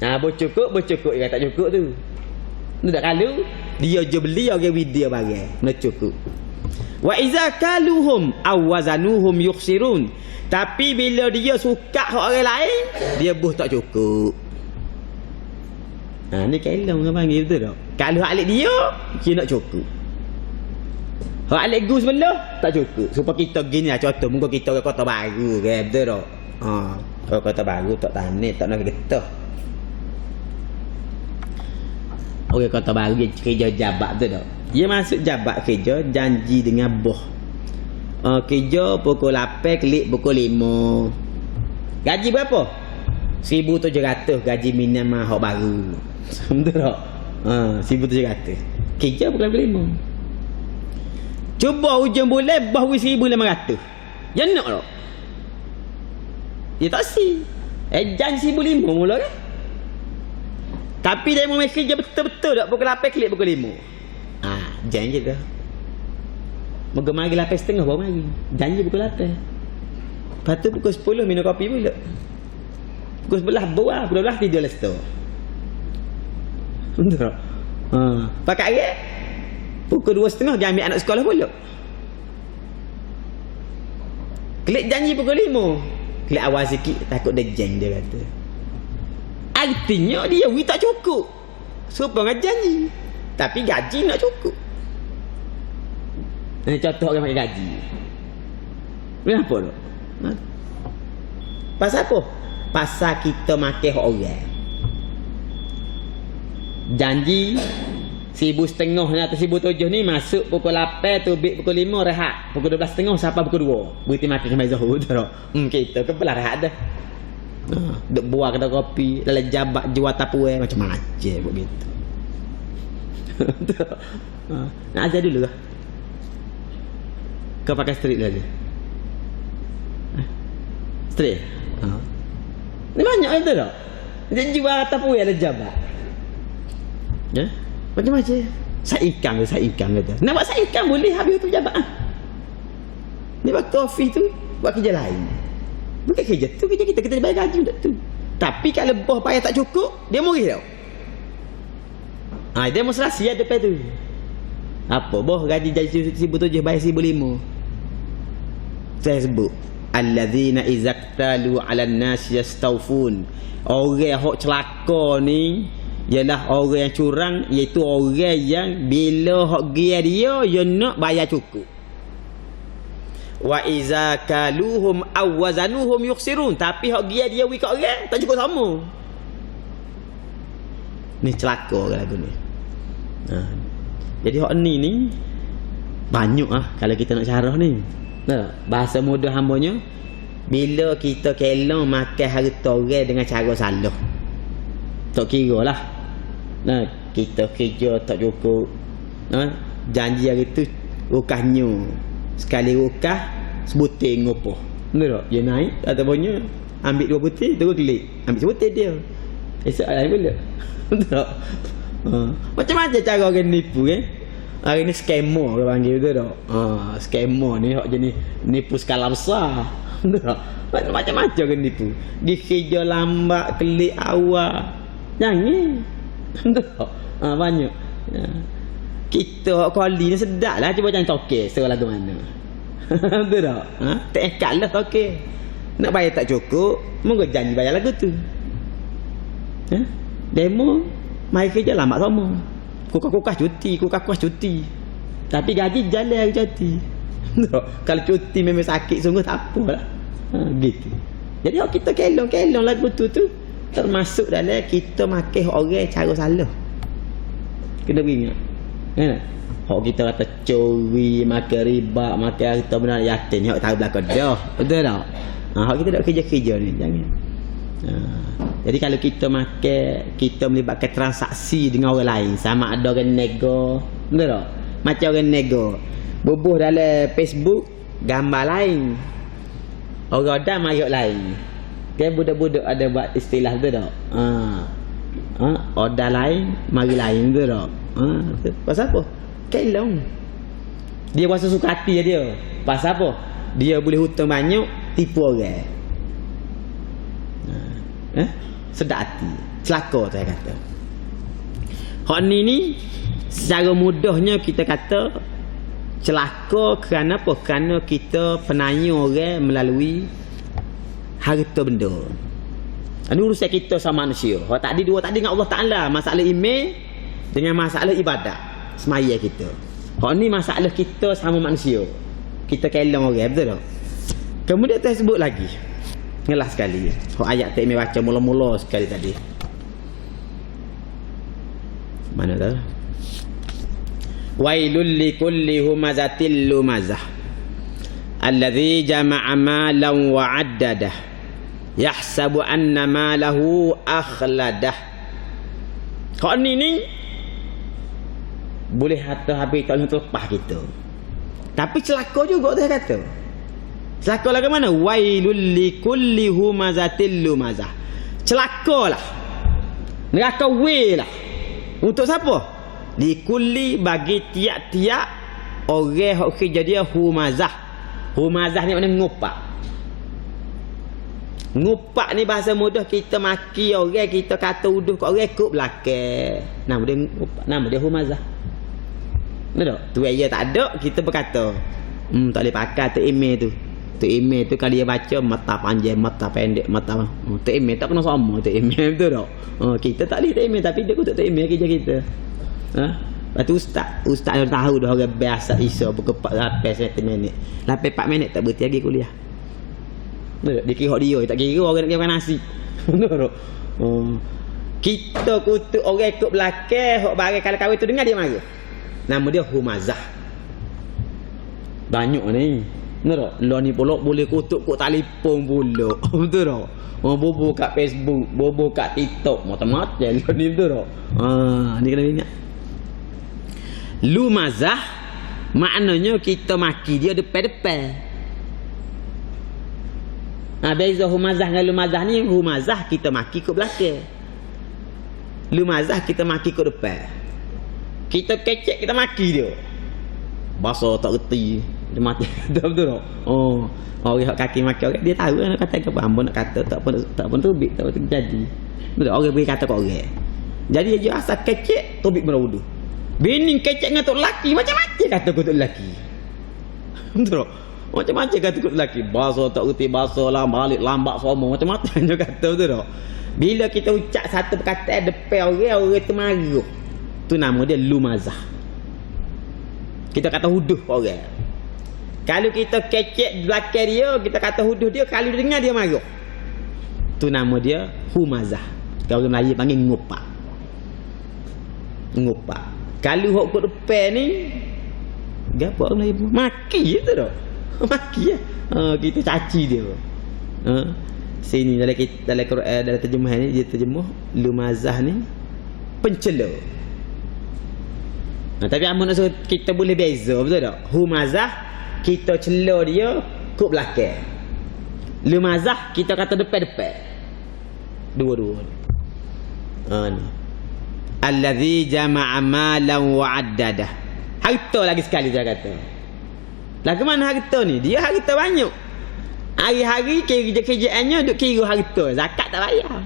Bercukup dia tak cukup tu. Tu tak kalau dia je beli orang video barang nak cukup. Wa iza kaluhum aw wazanuhum yukhsirun. Tapi bila dia suka hak orang lain, dia buh tak cukup. Ni kelong orang panggil betul tak? Kalau alik dia nak cukup. Hak alik gu sebelah tak cukup. Supaya kita gini lah contoh muka kita ke Kota Baru kan, betul tak? Kalau Kota Baru tak tanit, tak nak getah. Orang Kota Baru dia kerja jabat betul tak? Dia masuk jabat kerja janji dengan bos. Kerja pukul 8 kelik pukul 5. Gaji berapa? 1,700 gaji minimum hak baru. Betul tak? 1,700. Kerja bukan 5. Cuba hujung bulan bahu 1,500. Ya nak tak? Ya tak si. Janji 1,500 mula kan? Tapi dia mau kerja betul-betul tak pukul 8 klik pukul 5. Janji dah. Moga mari 8.30 baru mari. Janji pukul 8. Lepas tu pukul 10 minum kopi pula. Pukul 11 buah, pukul 12 tidur lah situ. Betul tak? Pakai dia pukul 2.30 dia ambil anak sekolah pula. Klik janji pukul 5. Klik awal sikit takut dia jeng dia kata. Artinya dia tak cukup. Serupa dengan janji. Tapi gaji nak cukup. Contoh orang pakai gaji. Kenapa tu? Pasal apa? Pasal kita makan hak orang. Janji 1,500 atau 1,700 ni masuk pukul 8, terbit pukul 5, rehat. Pukul 12.30 sampai pukul 2. Berhenti makan sampai Zuhur tu tak? Kita kebelah rehat dah. Duk buah kedai kopi, dalam jabat jual tapuai macam-macam begitu. Nak ajar dulu kah? Kau pakai street lagi? Street? Ni banyak itu tak? Dia jual tapuai dalam jabat. Ya? Macam-macam. Saikan kata. Nak buat saikan boleh habis tu jabat. Dia buat kopi tu, buat kerja lain. Bukan kerja tu, kerja kita bayar gaji untuk tu. Tapi kalau bos payah tak cukup, dia murih tau. Demonstrasi ada depan tu. Apa? Bos gaji jadi 1,700 bayar 1,500. Saya sebut alladzina izaqtalu 'alan nas yastawfun. Orang hok celaka ni ialah orang yang curang, iaitu orang yang bila hok gia dia nak bayar cukup. Wa iza kaluhum aw wazanuhum yukhsirun. Tapi hak dia wikak orang tak cukup sama. Ni celaka lagu ni. Jadi hak ni banyak kalau kita nak syarah ni. Bahasa mudah hambanya, bila kita kelong makan harta orang dengan cara salah, tak kira lah. Kita kerja tak cukup. Janji hari tu rukahnya sekali rukah sebutir ngopo. Betul tak? Dia naik ataupun ambil 2 butir terus klik. Ambil sebutir dia. Esok lain pula. Betul tak? Macam-macam cara orang nipu kan? Hari ni scammer orang panggil, betul tak? Scammer ni hak jenis nipu skala besar. Betul tak? Macam-macam orang nipu. Dia kerja lambat, klik awal. Jangan. Betul tak? Banyak. Kita kali ni sedap lah. Cuba jangan tokek sekolah tu mana. Betul tak? Tak ekat lah tokek. Nak bayar tak cukup, moga janji bayar lagu tu. Demo mai kerja lambat sama. Kukas cuti. Tapi gaji jalan hari cuti. Kalau cuti memang sakit sungguh tak apalah. Gitu. Jadi kita kelong lagu tu termasuk dalam kita makan orang cara salah. Kena ingat. Hak kita kata curi, makan riba, makan harta benda yatim, hak tahu belakang dah. Betul tak? Hak kita nak kerja-kerja ni, jangan. Jadi kalau kita makan, kita melibatkan transaksi dengan orang lain, sama ada orang nego, betul tak? Macam orang nego bubuh dalam Facebook gambar lain, orang dah mayat lain. Kan budak-budak ada buat istilah tu tak? Order lain, mari lain tu tak? Pasal apa? Kelong. Dia rasa suka hati dia. Pasal apa? Dia boleh hutang banyak, tipu orang. Sedap hati. Celaka saya kata. Hak ni secara mudahnya kita kata celaka kerana apa? Kerana kita penanya orang melalui harta benda. Ini urusan kita sama manusia. Hak tadi dengan Allah Ta'ala, masalah email dengan masalah ibadat semaya kita. Hak ni masalah kita sama manusia. Kita kelong orang, betul tak? Kemudian saya sebut lagi. Ngelah sekali. Hak ayat tak email baca mula-mula sekali tadi. Mana tu? Wailul likulli humazatil lumazah alladhi jama'a malan wa 'addadah yahsabu anna malahu akhladah. Hak ni Boleh harta habis tak boleh terlepas kita. Tapi celaka juga dia kata. Celaka lah ke mana? Wailul likulli humazatil lumazah. Celakalah. Neraka lah. Untuk siapa? Likulli bagi tiap-tiap orang hok kerja dia humazah. Humazah ni makna ngupak. Ngupak ni bahasa mudah kita maki orang, kita kata uduh kat orang ikut belakang. Nama dia ngupak, nama dia humazah. Betul tak? Tu dia tak ada, kita berkata, tak boleh pakai tu email tu. Tu email tu kalau dia baca mata panjang, mata pendek, mata tu email tak kena sama tu email, betul tak? Kita tak boleh tu email tapi dia kutuk tu email kerja kita. Lepas tu ustaz dah tahu dah orang biasa iso buka 8 minit. 4 minit tak berhenti lagi kuliah. Betul tak? Dia kira dia, tak kira orang nak makan nasi. Betul tak? Kita kutuk orang ikut belakang, hok barang kalau kahwin tu dengar dia marah. Nama dia humazah. Banyak ni. Betul tak? Lo ni pula boleh kutuk kok telefon pula. Betul tak? Bobo kat Facebook, bobo kat TikTok, macam-macam lo ni, betul tak? Ni kena ingat. Lumazah maknanya kita maki dia depan-depan. Beza humazah dengan lumazah ni, humazah kita maki ke belakang. Lumazah kita maki ke depan. Kita kecek kita maki dia. Bahasa tak reti, dia mati. Betul tak? Orang kaki maki orang dia tahu nak kata apa, hamba nak kata tak pun tubik, tak pun terjadi. Betul, orang beri kata kat orang. Jadi dia asal kecek tubik berwudu. Bini kecek dengan tok lelaki macam-macam kata tok lelaki. Betul tak? Macam-macam kata tok lelaki. Bahasa tak reti, bahasa lah balik lambat semua macam-macam dia kata, betul tak? Bila kita ucap satu perkataan depan orang tu marah. Tu nama dia lumazah. Kita kata huduh orang. Kalau kita kecek belakang dia, kita kata huduh dia, kalau dia dengar dia marah. Tu nama dia humazah. Kalau orang Melayu panggil ngupak. Ngupak. Kalau hok kat depan ni, gapo orang Melayu? Maki je tu tak? Maki ya. Kita caci dia. Sini dalam Quran, dalam terjemahan ni dia terjemah lumazah ni pencela. Tapi amun nak suruh kita boleh beza, betul tak? Humazah kita cela dia kat belakang. Lumazah kita kata depan-depan. Dua-dua. Ni. Allazi jama'a malan wa 'addadah. Harta lagi sekali dia kata. Lah ke mana harta ni? Dia harta banyak. Hari-hari kerja-kerjaannya duk kira harta, zakat tak bayar.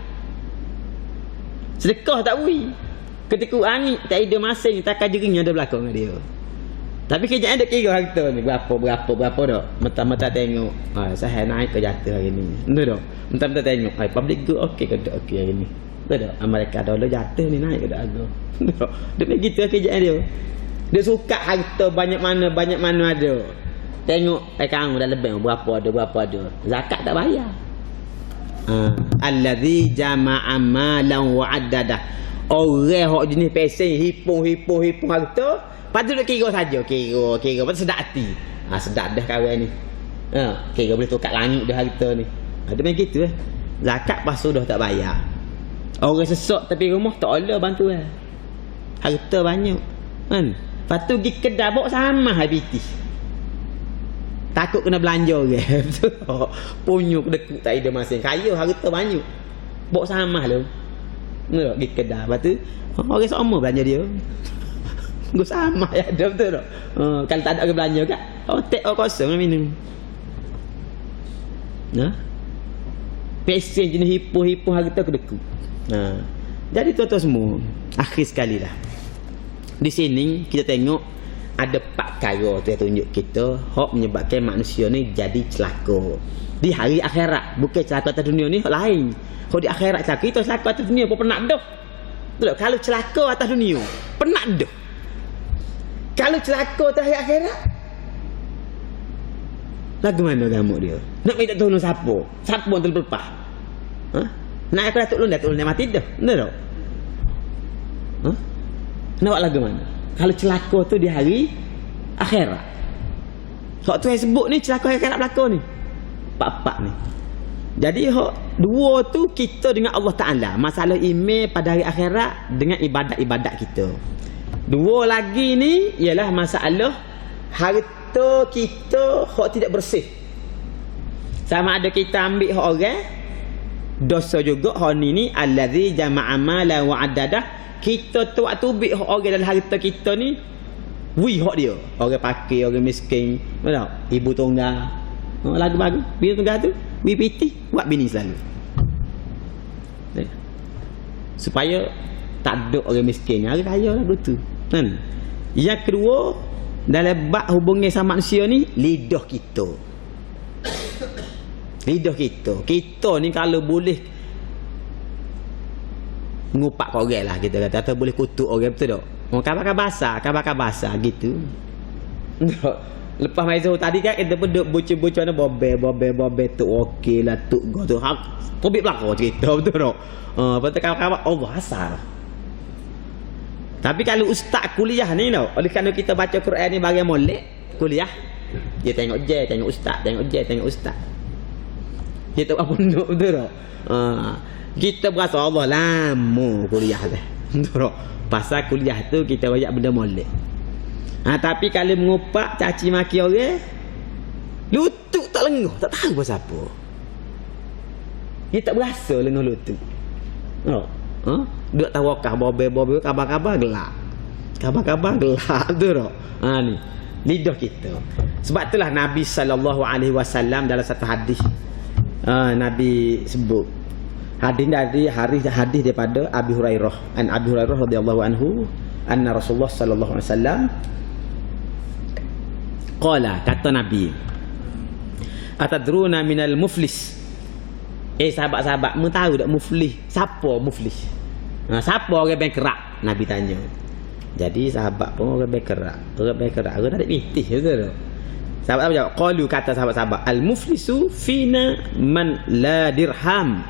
Sedekah tak beri. Ketika angin tak ada masing, takkan jerinya ada belakang dengan dia. Tapi kerjaan duk kira harta ni berapa dak. Mentah-mentah tengok. Saya naik ke jatuh hari ni. Betul tak? Mentah-mentah tengok. Public good okey ke tak okey hari ni. Betul tak? Amerika dolar jatuh ni naik ke tak harga. Betul tak? Dia begitu kerjaan dia. Dia suka harta banyak mana ada. Tengok akaun dah lebih berapa ada. Zakat tak bayar. Allazi jama'a malan wa 'addadah. Orang hok jenis pesen hipung harta, patut nak kira saja, kira patut sedap hati. Sedap dah kawan ni. Kira boleh tukar langit dah harta ni. Dia main gitu Zakat pas sudah tak bayar. Orang sesok tapi rumah tak ada bantu harta banyak. Kan? Patut pergi kedai bawa sama habis. Takut kena belanja orang. Betul tak? Punya kedekut tak ada masing. Kaya harta banyak. Bawa sama lu. Nak pergi kedai. Lepas tu orang sama belanja dia. Gua sama ya ada, betul tak? Kalau tak ada orang belanja kat, tek orang kosong nak minum. Pesen jenis hipu harta kedekut. Jadi tuan-tuan semua, akhir sekali lah. Di sini kita tengok ada 4 perkara tu yang tunjuk kita hak menyebabkan manusia ni jadi celaka di hari akhirat. Bukan celaka atas dunia ni hak lain. Kalau di akhirat celaka, kita celaka atas dunia pun penat dah. Betul tak? Kalau celaka atas dunia penat dah. Kalau celaka atas hari akhirat, lagu mana gamuk dia? Nak minta tolong siapa? Siapa yang terlepas? Nak aku dah tolong dia mati dah. Betul tak? Nak buat lagu mana? Kalau celaka tu di hari akhirat. Hak tu yang sebut ni celaka hari akhirat berlaku ni. 4 ni. Jadi hak dua tu kita dengan Allah Ta'ala. Masalah iman pada hari akhirat dengan ibadat-ibadat kita. Dua lagi ni ialah masalah harta kita hak tidak bersih. Sama ada kita ambil hak orang, dosa juga hak ni allazi jama'a mala wa adada. Kita tu waktu ambil hak orang dalam harta kita ni, hak dia. Orang pakai, orang miskin, betul? Ibu tunggal. Lagu bagus. Bini tunggal tu, piti buat bini selalu. Supaya tak ada orang miskin, orang kaya lagu tu. Kan? Yang kedua, dalam bab hubungan sama manusia ni, lidah kita. Lidah kita. Kita ni kalau boleh ngupak kau orang lah kita kata, atau boleh kutuk orang, betul tak? Kabar-kabar basah gitu. Lepas mai Zuhur tadi kan kita pun duk bocor-bocor ana bobe tu okey lah tu go tu. Hak tobik belaka cerita, betul tak? Betul kabar-kabar Allah asal. Tapi kalau ustaz kuliah ni tau, oleh kerana kita baca Quran ni bagi molek kuliah, dia tengok je, tengok ustaz. Kita apa punduk, betul tak? Kita berasa Allah lama kuliah tu. Betul tak? Pasal kuliah tu kita banyak benda molek. Tapi kalau mengupak caci maki orang, lutut tak lenguh, tak tahu pasal apa. Dia tak berasa lenguh lutut. Duk tawakah bobe kabar-kabar gelak. Kabar-kabar gelak tu tak? Ni lidah kita. Sebab itulah Nabi SAW dalam satu hadis Nabi sebut hadis daripada Abi Hurairah. An Abi Hurairah radhiyallahu anhu anna Rasulullah sallallahu alaihi wasallam qala, kata Nabi, atadruna minal muflis. Sahabat-sahabat, mu tahu tak muflis? Siapa muflis? Siapa orang bankrupt? Nabi tanya. Jadi sahabat pun orang bankrupt. Orang tak ada mitih, betul tak? Sahabat apa jawab? Qalu, kata sahabat-sahabat, al muflisu fina man la dirham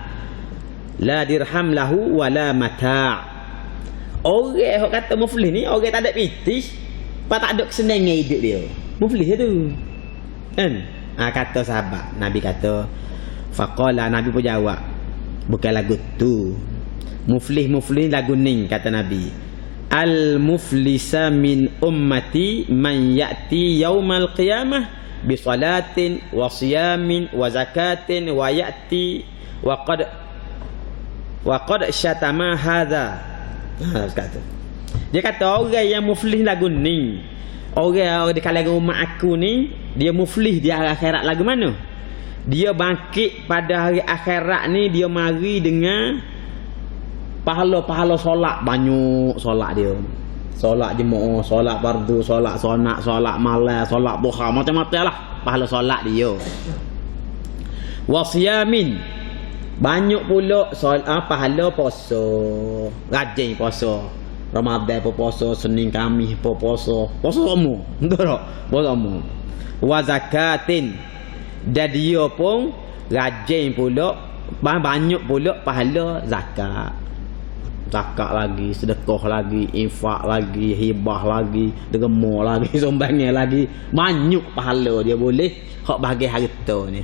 lahu wala mata'. Orang yang kata muflis ni orang tak ada mitih, apa tak ada kesenangan hidup dia. Muflis tu. Kan? Kata sahabat, Nabi kata, faqala, Nabi pun jawab, bukan lagu tu. Muflis lagu ni, kata Nabi. Al muflisa min ummati man ya'ti yaumal qiyamah bi salatin wa siyamin wa zakatin wa ya'ti wa qad syatama hadza. Dia kata orang yang muflis lagu ni, orang di kalangan umat aku ni, dia muflis di akhirat lagu mana? Dia bangkit pada hari akhirat ni, dia mari dengan pahala-pahala solat, banyak solat dia. Solat jemaah, solat fardu, solat sunat, solat malam, solat duha, macam-macam lah pahala solat dia. Wasiyamin, banyak pula pahala puasa. Rajin puasa. Ramadan pun puasa, Senin Khamis pun puasa. Puasa semua. Betul tak? Puasa semua. Wa zakatin, dan dia pun rajin pula, banyak pula pahala zakat. Zakat lagi, sedekah lagi, infak lagi, hibah lagi, derma lagi, sumbangan lagi. Banyak pahala dia boleh hak bagi harta ni.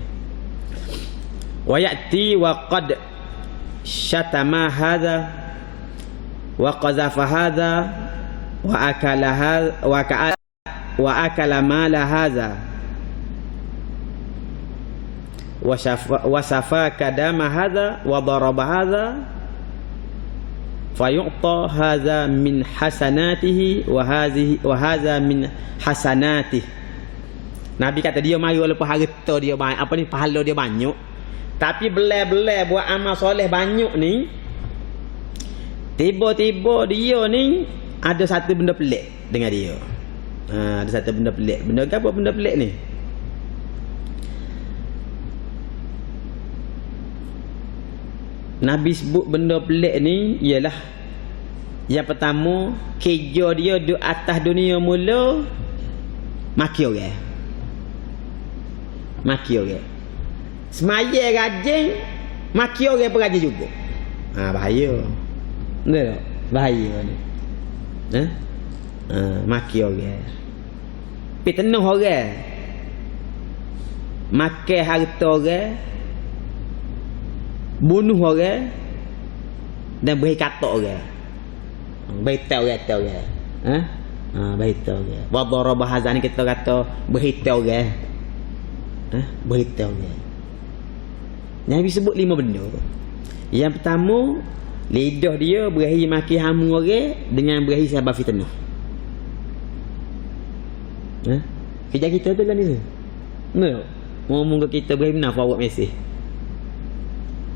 Wa ya'ti wa qad syatama hadha wa qazafa hadha wa akala hadha wa akala mala hadha wa safaka dama hadha wa daraba hadha fayu'ta hadha min hasanatihi wa hadha min hasanatihi. Nabi kata dia mari walaupun harta dia banyak, apa ni, pahala dia banyak, tapi belai-belai buat amal soleh banyak ni, tiba-tiba dia ni ada satu benda pelik dengan dia. Ada satu benda pelik. Benda apa benda pelik ni? Nabi sebut benda pelik ni ialah, yang pertama, kerja dia di atas dunia mula maki orang. Semaya rajin, maki orang pun rajin juga. Bahaya. Betul tak? Bahaya ni. Maki orang. Penuh orang. Makan harta orang, bunuh orang, dan beri kata orang. Beri tahu orang. Berita orang. Wa daraba hadza ni kita kata berita orang. Berita orang. Nabi sebut 5 benda. Yang pertama, lidah dia berahi maki hamu orang dengan berahi sebab fitnah. Kerja kita tu lah ni. No. Ngomong ke kita berahi benar forward message.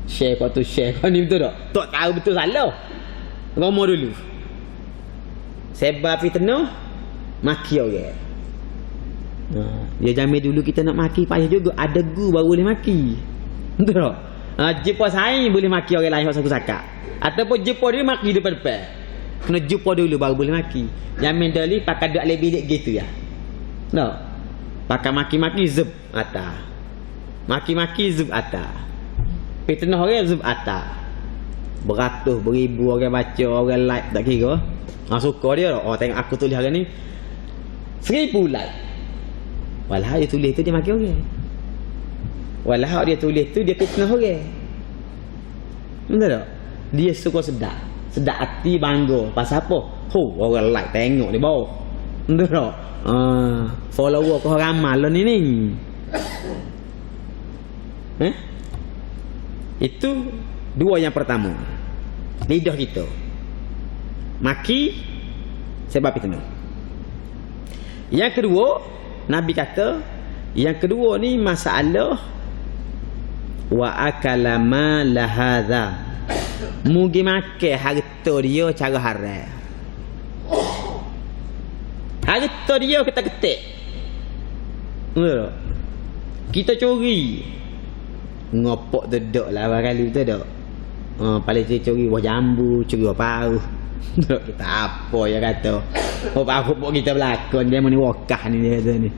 Share kau tu share kau ni betul tak? Tak tahu betul salah. Ngomong dulu. Sebab fitnah maki orang. Dia jamin dulu kita nak maki payah juga. Ada gu baru boleh maki. Betul tak? Jumpa saing boleh maki orang lain hak saku-sakak. Ataupun jumpa dia maki depan-depan. Kena jumpa dulu baru boleh maki. Jamin dali pakai duduk dalam bilik gitu ya. Tak? Pakai maki-maki zub atas. Maki-maki zub atas. Fitnah orang zub atas. Beratus, beribu orang baca, orang like tak kira. Suka dia tak? Tengok aku tulis hari ni 1000 like. Walau dia tulis tu dia maki orang. Walau dia tulis tu dia fitnah orang. Betul tak? Dia suka sedap. Sedap hati bangga. Pasal apa? Orang like tengok di bawah. Betul tak? Follower kau ramai lah ni. Itu dua yang pertama. Lidah kita maki sebab fitnah. Yang kedua, Nabi kata, yang kedua ni masalah wa akala ma lahadha. Mugi makan harta dia cara haram. Harta dia kita ketik. Betul. Kita curi. Ngopok dedok lah kali betul tak? Paling curi buah jambu, curi buah paruh. Kita apa ya kata. Apa kita berlakon dia ni wakah ni dia kata ni.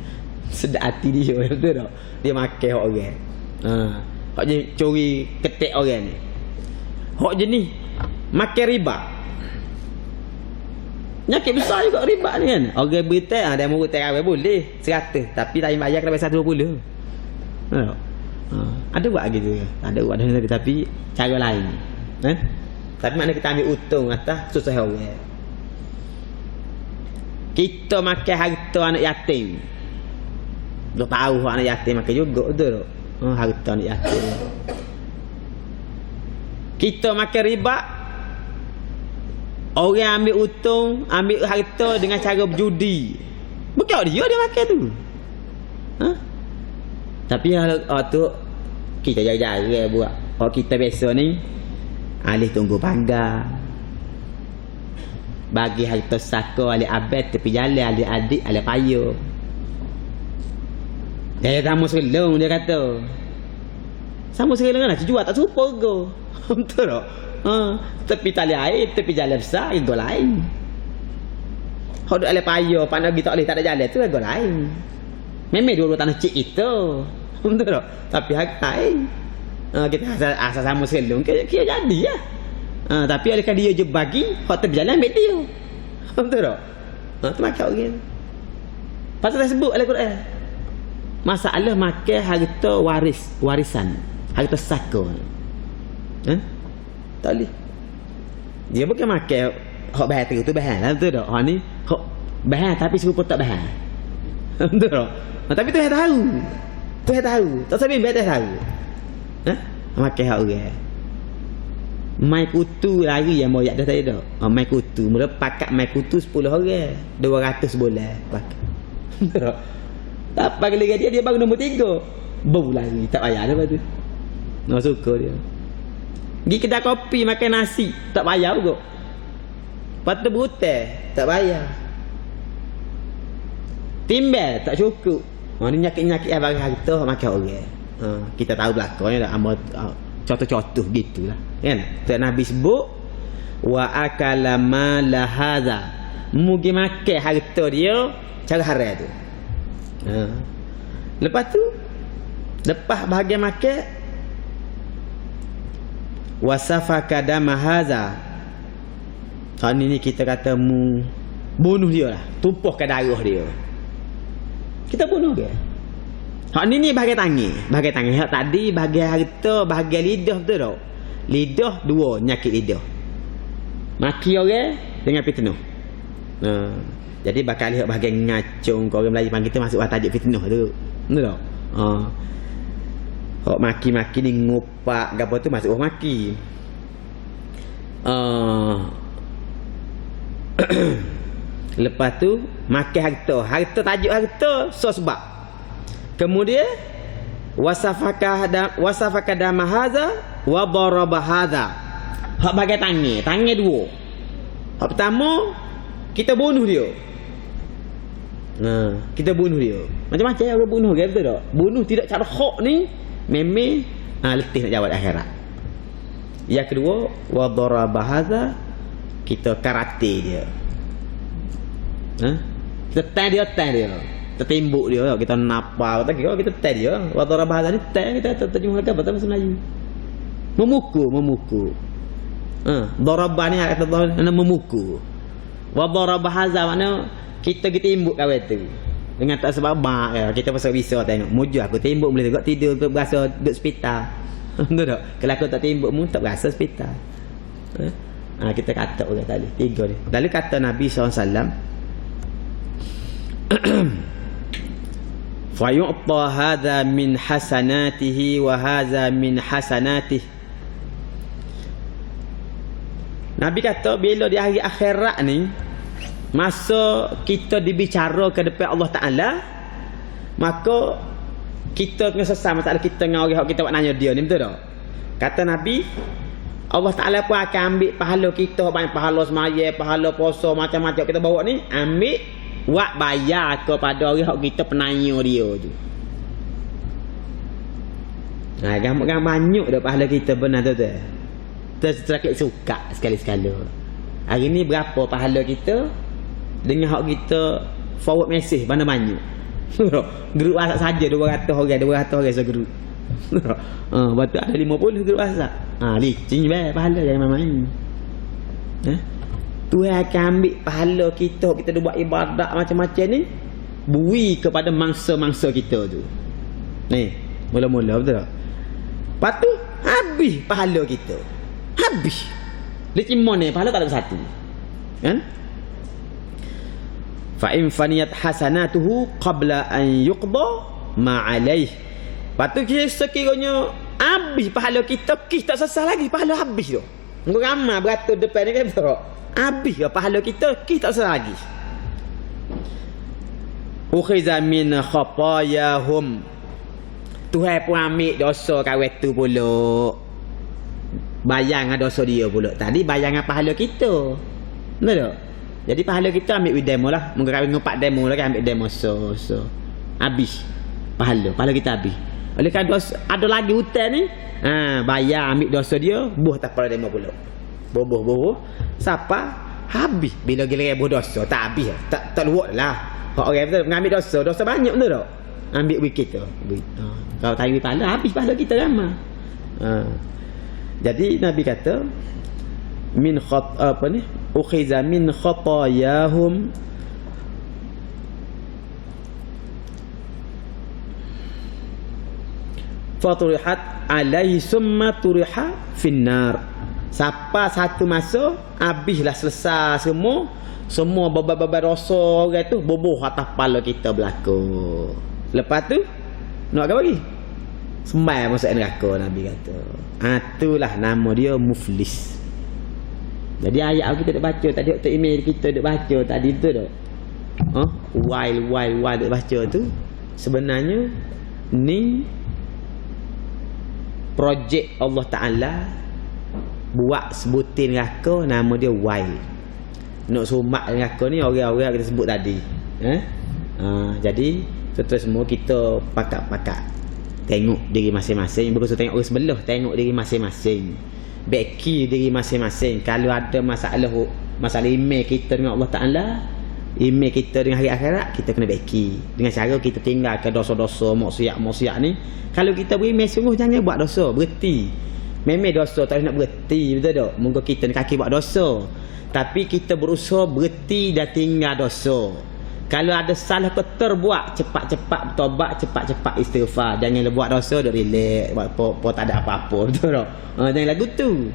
Sedap hati dia betul tak? Dia makan orang. Hak je curi ketik orang ni. Hak je ni makan riba. Nyakit besar juga riba ni kan. Orang berita dia mau berita boleh 100 tapi tak bayar kena bayar 120. Ada buat gitu. Ada buat tapi cara lain. Tapi makna kita ambil untung atas susah orang. Kita makan harta anak yatim. Dah tahu anak yatim makan juga betul tak? Harta anak yatim. Kita makan riba. Orang ambil untung, ambil harta dengan cara berjudi. Bukan dia makan tu. Tapi hal tu kita jaga-jaga buat. Kalau kita biasa ni alih tunggu pagar. Bagi harta saka alih abad tepi jalan, alih adik, alih payah. Dia tamu selong dia kata. Sama selong lah jual tak serupa ke. Betul tak? Tepi tali air, tepi jalan besar itu lain. Hak duk alih payah, pandai kita alih tak ada jalan tu agak lain. Memang dua-dua tanah cik kita. Betul tak? Tapi hak lain. Kita asal sama selong kira jadi ya. Tapi alihkan dia je bagi hak terjalan ambil dia. Betul tak? Tu makan orang. Pasal saya sebut dalam Quran. Masalah makan harta warisan, harta saka. Tak boleh. Dia bukan makan hak bahan tu bahan lah betul tak? Hak ni hak bahan tapi serupa tak bahan. Betul tak? Tapi tu yang tahu. Tu yang tahu. Tak sampai bahan tahu. Makan hak orang. Mai kutu lari yang moyak dah tadi dah. Mai kutu, mula pakat mai kutu 10 orang, 200 bulan pakat. Tak pagi lagi dia baru nombor 3. Bau lari, tak payah dah tu. Nak suka dia. Pergi kedai kopi makan nasi, tak payah juga. Patu berhutang, tak payah. Timbel tak cukup. Ni nyakit-nyakit abang harta makan orang. Kita tahu belakangnya dah amal contoh-contoh gitulah. Kan? Tak Nabi sebut wa akala ma lahadha. Mugi makan harta dia cara haram tu. Lepas tu lepas bahagian makan wasafaka dama hadza. Ni kita kata mu bunuh dia lah, tumpahkan darah dia. Kita bunuh dia. Hak ni bahagian tangan. Hak tadi bahagian harta, bahagian lidah betul tak? Lidah dua nyakit lidah. Maki orang dengan fitnah. Jadi bakal lihat bahagian ngacung kau orang Melayu panggil kita masuk tajuk fitnah tu. Betul tak? Hok maki-maki ni ngupak gapo tu masuk maki. Lepas tu makan harta tajuk harta so sebab. Kemudian wasafaka dama hadza wa daraba hadza. Hak bagai tangan dua. Hak pertama kita bunuh dia. Kita bunuh dia. Macam-macam orang bunuh ke betul tak? Bunuh tidak cara hak ni memang letih nak jawab akhirat. Yang kedua wa daraba hadza, kita karate dia. Kita tan dia. Kita tembok dia, kita napa, kita tan dia. Wa daraba hadza ni tan kita terjemahkan bahasa Melayu. Memukul. Daraba ni kata Allah memukul. Wa daraba hadza makna kita tembok kawan tu. Dengan tak sebab mak ya, kita pasal bisa tengok. Mujuh aku tembok boleh juga tidur ke berasa duduk hospital. Betul tak? Kalau aku tak tembok mu tak berasa hospital. Kita kata orang tadi 3 ni. Lalu kata Nabi SAW fa yu'ta hadza min hasanatihi wa hadza min hasanatihi. Nabi kata bila di hari akhirat ni masa kita dibicara ke depan Allah Ta'ala, maka kita kena sesal masalah kita dengan orang kita buat nanya dia ni, betul tak? Kata Nabi, Allah Ta'ala pun akan ambil pahala kita, banyak pahala semaya, pahala puasa, macam-macam kita bawa ni, ambil buat bayar kepada orang kita penanya dia tu. Gambar banyak dah pahala kita benar tu. Terakit suka sekali-sekala. Hari ni berapa pahala kita dengan hak kita forward message mana banyak. Grup WhatsApp saja 200 orang segrup. Betul ada 50 grup WhatsApp. Licin bae pahala jangan main. Tuhan akan ambil pahala kita buat ibadat macam-macam ni bui kepada mangsa-mangsa kita tu. Ni, mula-mula betul tak? Lepas tu habis pahala kita. Habis. Licin mana pahala tak ada satu. Kan? Fa in faniyat hasanatuhu qabla an yuqda ma alaih. Patu sekiranya habis pahala kita tak selesai lagi pahala habis tu. Engko ramai beratur depan ni kan betul. Habis pahala kita tak selesai lagi. Ukhiza min khatayahum. Tuhan pun ambil dosa kawan tu pula. Bayang dosa dia pula. Tadi bayang pahala kita. Betul tak? Jadi pahala kita ambil demo lah. Mungkin kawin ngumpat demo lah kan, ambil demo so. Habis. Pahala kita habis. Oleh kan ada lagi hutang ni, bayar ambil dosa dia, buh tak pada demo pula. Boboh. Siapa? Habis. Bila gila buh dosa, tak habis. Tak luak lah. Orang betul mengambil dosa banyak betul tak? Ambil duit kita. Kalau tak ambil pahala, habis pahala kita ramai. Jadi Nabi kata ukhiza min khatayahum faturihat alaihi summa turiha finnar. Siapa satu masa habislah selesai semua beban dosa orang tu boboh atas kepala kita berlaku. Lepas tu nak apa lagi? Semai masuk neraka Nabi kata. Itulah nama dia muflis. Jadi ayat kita dah baca tadi, waktu email kita dah baca tadi betul tak? While dah baca tu sebenarnya ni projek Allah Ta'ala buat sebutin neraka nama dia while. Nak sumak neraka ni orang-orang kita sebut tadi. Jadi terus semua kita pakat-pakat tengok diri masing-masing, bukan tengok orang sebelah, tengok diri masing-masing, beki diri masing-masing. Kalau ada masalah email kita dengan Allah Ta'ala, email kita dengan hari akhirat, kita kena beki dengan cara kita tinggalkan dosa-dosa maksiat ni. Kalau kita beri email sungguh, jangan buat dosa, berhenti. Memang dosa tak nak berhenti, betul tak? Mungkin kita ni kaki buat dosa, tapi kita berusaha berhenti dan tinggal dosa. Kalau ada salah kau terbuat, cepat-cepat bertobat, cepat-cepat istighfar. Jangan buat dosa dah relax, buat tak ada apa-apa, betul tak? Jangan lagu tu.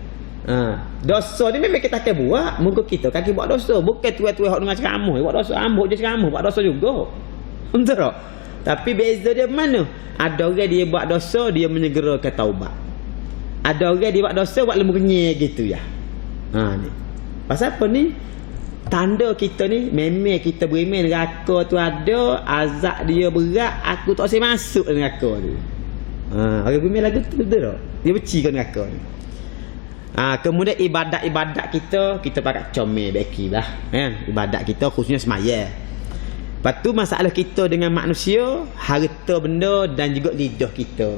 Dosa ni memang kita akan buat. Muka kita kaki buat dosa. Bukan tuai-tuai hak dengan ceramah. Buat dosa ambuk je ceramah. Buat dosa juga. Betul tak? Tapi beza dia mana? Ada orang dia buat dosa, dia menyegerakan taubat. Ada orang dia buat dosa, buat lembu kenyek gitu ya. Ni. Pasal apa ni? Tanda kita ni, memang kita beriman neraka tu ada, azab dia berat, aku tak boleh masuk neraka tu. Orang beriman lagu tu betul tak? Dia benci ke neraka ni. Kemudian ibadat-ibadat kita pakai comel beki lah kan. Ibadat kita khususnya semaya. Lepas tu masalah kita dengan manusia, harta benda dan juga lidah kita.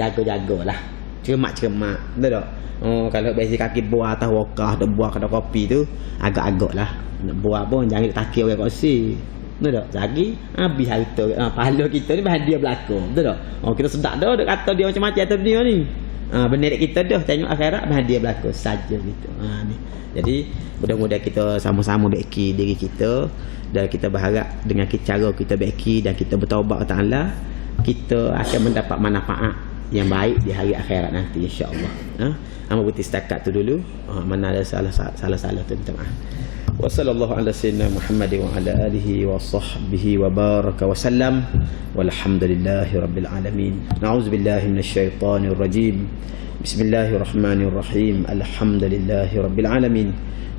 Jaga-jagalah. Cermat-cermat. Betul tak? Kalau biasa kaki buah atas wakah, ada buah kedai kopi tu, agak-agak lah. Nak buah pun jangan takir orang kosi. Betul tak? Lagi habis harta pahala kita ni bahagia belakang. Betul tak? Kita sedap dah duk kata dia macam-macam atas dunia ni. Benar kita dah tengok akhirat bahagia belakang saja gitu. Ni. Jadi mudah-mudahan kita sama-sama baiki diri kita dan kita berharap dengan cara kita baiki dan kita bertaubat kepada Allah, kita akan mendapat manfaat yang baik di hari akhirat nanti insya-Allah. Amba berhenti setakat tu dulu. Mana ada salah-salah tu minta maaf. Wa sallallahu ala sayyidina Muhammad wa ala alihi wa sahbihi wa baraka wa sallam. Walhamdulillahi rabbil alamin. Na'udzubillahi minasyaitonir rajim. Bismillahirrahmanirrahim. Alhamdulillahi rabbil alamin.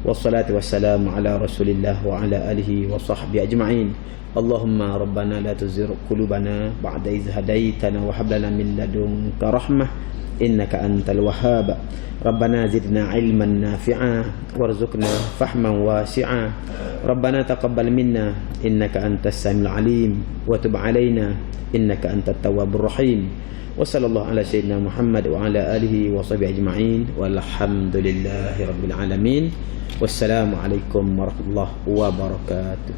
Wassalatu wassalamu ala Rasulillah wa ala alihi wa sahbihi ajma'in. Allahumma rabbana la tuzigh qulubana ba'da idh hadaitana wa hab lana min ladunka rahmah innaka antal wahhab. Rabbana zidna ilman nafi'a warzuqna fahman wasi'a. Rabbana taqabbal minna innaka antas samiul alim wa tub alaina innaka antat tawwabur rahim. Wa sallallahu ala sayyidina Muhammad wa ala alihi wa sahbihi ajma'in. Walhamdulillahi rabbil alamin. Wassalamu alaikum warahmatullahi wabarakatuh.